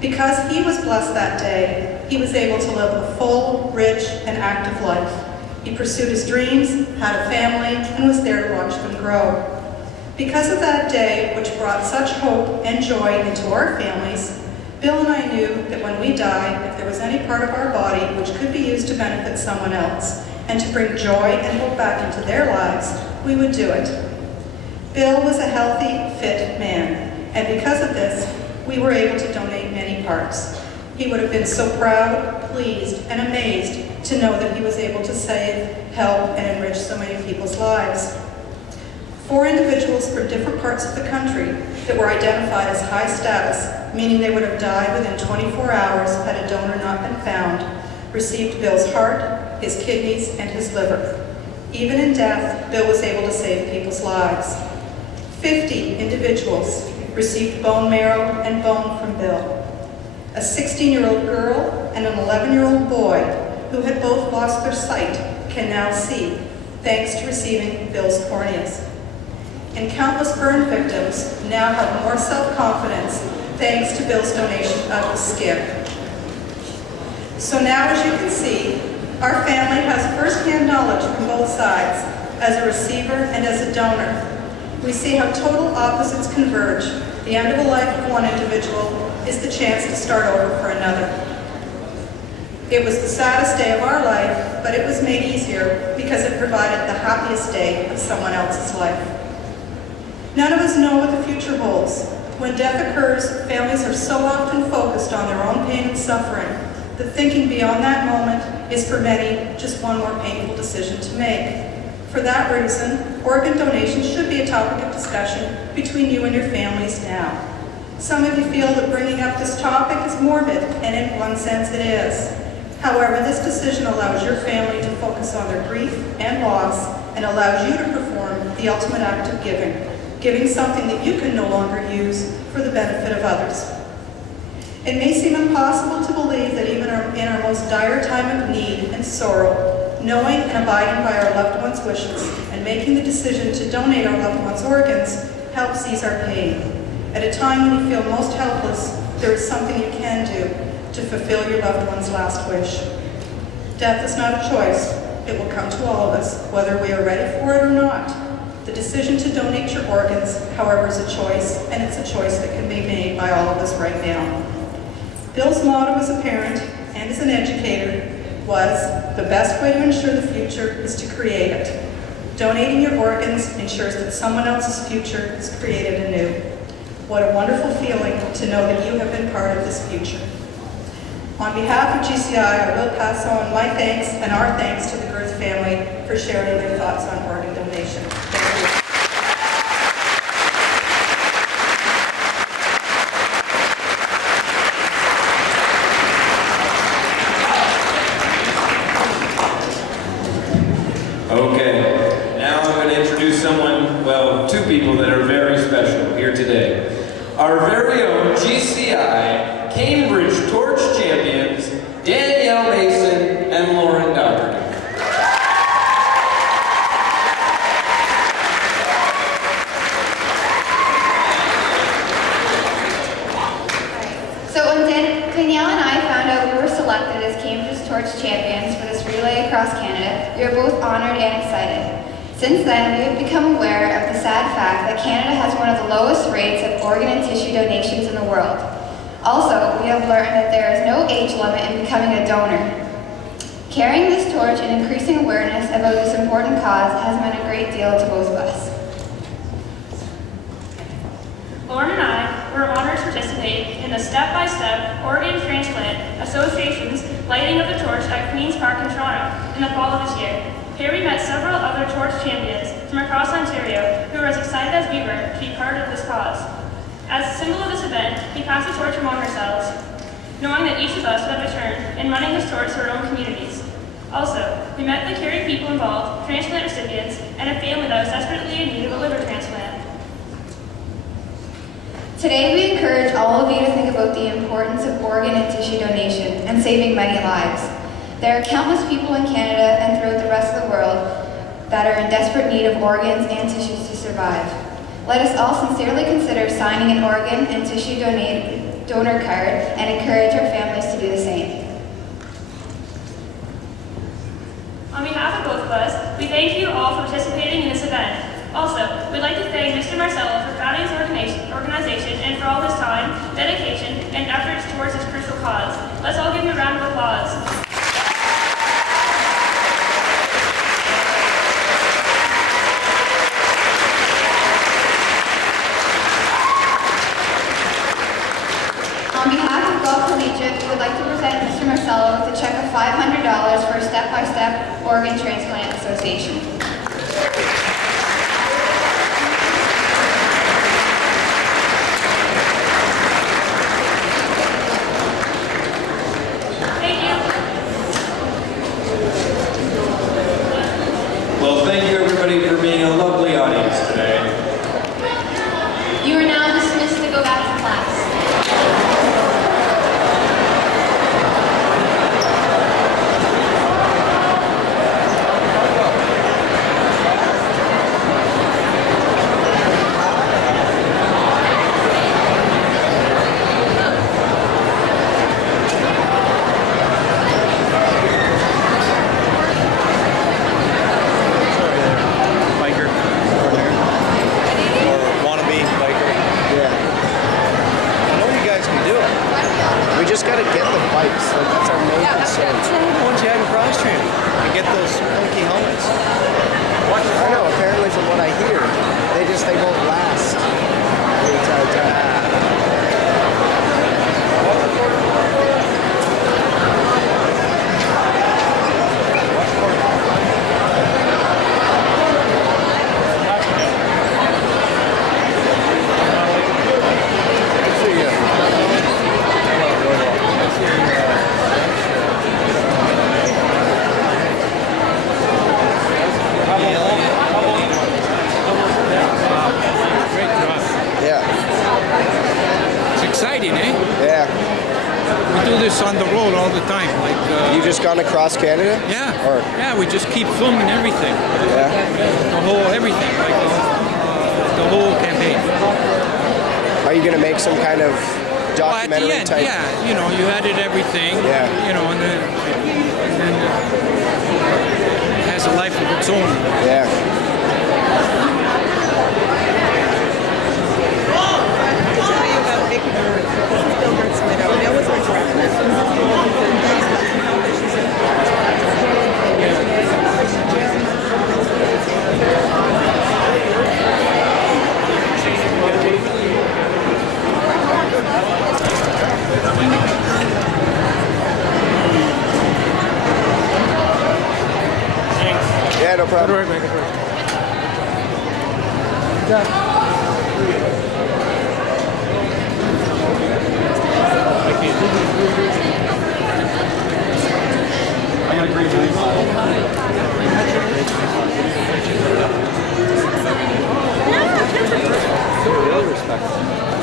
Because he was blessed that day, he was able to live a full, rich, and active life. He pursued his dreams, had a family, and was there to watch them grow. Because of that day, which brought such hope and joy into our families, Bill and I knew that when we die, if there was any part of our body which could be used to benefit someone else and to bring joy and hope back into their lives, we would do it. Bill was a healthy, fit man, and because of this, we were able to donate many parts. He would have been so proud, pleased, and amazed to know that he was able to save, help, and enrich so many people's lives. 4 individuals from different parts of the country that were identified as high status, meaning they would have died within 24 hours had a donor not been found, received Bill's heart, his kidneys, and his liver. Even in death, Bill was able to save people's lives. 50 individuals received bone marrow and bone from Bill. A 16-year-old girl and an 11-year-old boy who had both lost their sight can now see, thanks to receiving Bill's corneas. And countless burn victims now have more self-confidence thanks to Bill's donation of his skin. So now, as you can see, our family has first-hand knowledge from both sides, as a receiver and as a donor. We see how total opposites converge. The end of the life of one individual is the chance to start over for another. It was the saddest day of our life, but it was made easier because it provided the happiest day of someone else's life. None of us know what the future holds. When death occurs, families are so often focused on their own pain and suffering that thinking beyond that moment is for many just one more painful decision to make. For that reason, organ donation should be a topic of discussion between you and your families now. Some of you feel that bringing up this topic is morbid, and in one sense it is. However, this decision allows your family to focus on their grief and loss and allows you to perform the ultimate act of giving something that you can no longer use for the benefit of others. It may seem impossible to believe that even in our most dire time of need and sorrow, knowing and abiding by our loved ones' wishes and making the decision to donate our loved ones' organs helps ease our pain. At a time when you feel most helpless, there is something you can do to fulfill your loved one's last wish. Death is not a choice. It will come to all of us, whether we are ready for it or not. The decision to donate your organs, however, is a choice, and it's a choice that can be made by all of us right now. Bill's motto as a parent and as an educator was, the best way to ensure the future is to create it. Donating your organs ensures that someone else's future is created anew. What a wonderful feeling to know that you have been part of this future. On behalf of GCI, I will pass on my thanks and our thanks to the Girth family for sharing their thoughts on organ donation. Thank you. Okay, now I'm going to introduce someone, well, 2 people that are very special here today. Our very own GCI Cambridge Torch Champions, Danielle Mason and Lauren Dougherty. So when Danielle and I found out we were selected as Cambridge Torch Champions for this relay across Canada, we were both honored and excited. Since then, we have become aware of the sad fact that Canada has one of the lowest rates of organ and tissue donations in the world. Also, we have learned that there is no age limit in becoming a donor. Carrying this torch and increasing awareness about this important cause has meant a great deal to both of us. Lauren and I were honored to participate in the Step-by-Step Organ Transplant Association's lighting of the torch at Queen's Park in Toronto in the fall of this year. Here we met several other torch champions from across Ontario who were as excited as we were to be part of this cause. As a symbol of this event, we passed the torch among ourselves, knowing that each of us would have a turn in running this torch to our own communities. Also, we met the caring people involved, transplant recipients, and a family that was desperately in need of a liver transplant. Today we encourage all of you to think about the importance of organ and tissue donation and saving many lives. There are countless people in Canada and throughout the rest of the world that are in desperate need of organs and tissues to survive. Let us all sincerely consider signing an organ and tissue donor card and encourage our families to do the same. On behalf of both of us, we thank you all for participating in this event. Also, we'd like to thank Mr. Marcello for founding his organization and for all his time, dedication, and efforts towards this crucial cause. Let's all give him a round of applause. On behalf of Gulf Collegiate, we would like to present Mr. Marcello with a check of $500 for a step-by-step organ transplant association. Well, thank you everybody for being a lovely audience today. You are now dismissed to go back to class. We just gotta get the bikes. Like, that's our main concern. What's wrong with the ones you had in cross training? And get those funky helmets. I know, apparently from what I hear, they won't last the entire time. Exciting, eh? Yeah. We do this on the road all the time. Like you just gone across Canada? Yeah. Or yeah, we just keep filming everything. Yeah. The whole everything, like the whole campaign. Are you gonna make some kind of documentary well, at the end, type? yeah, you know, you edit everything. Yeah. You know, and then it has a life of its own. Yeah. Yeah, no problem. I got a great night. Really respectful.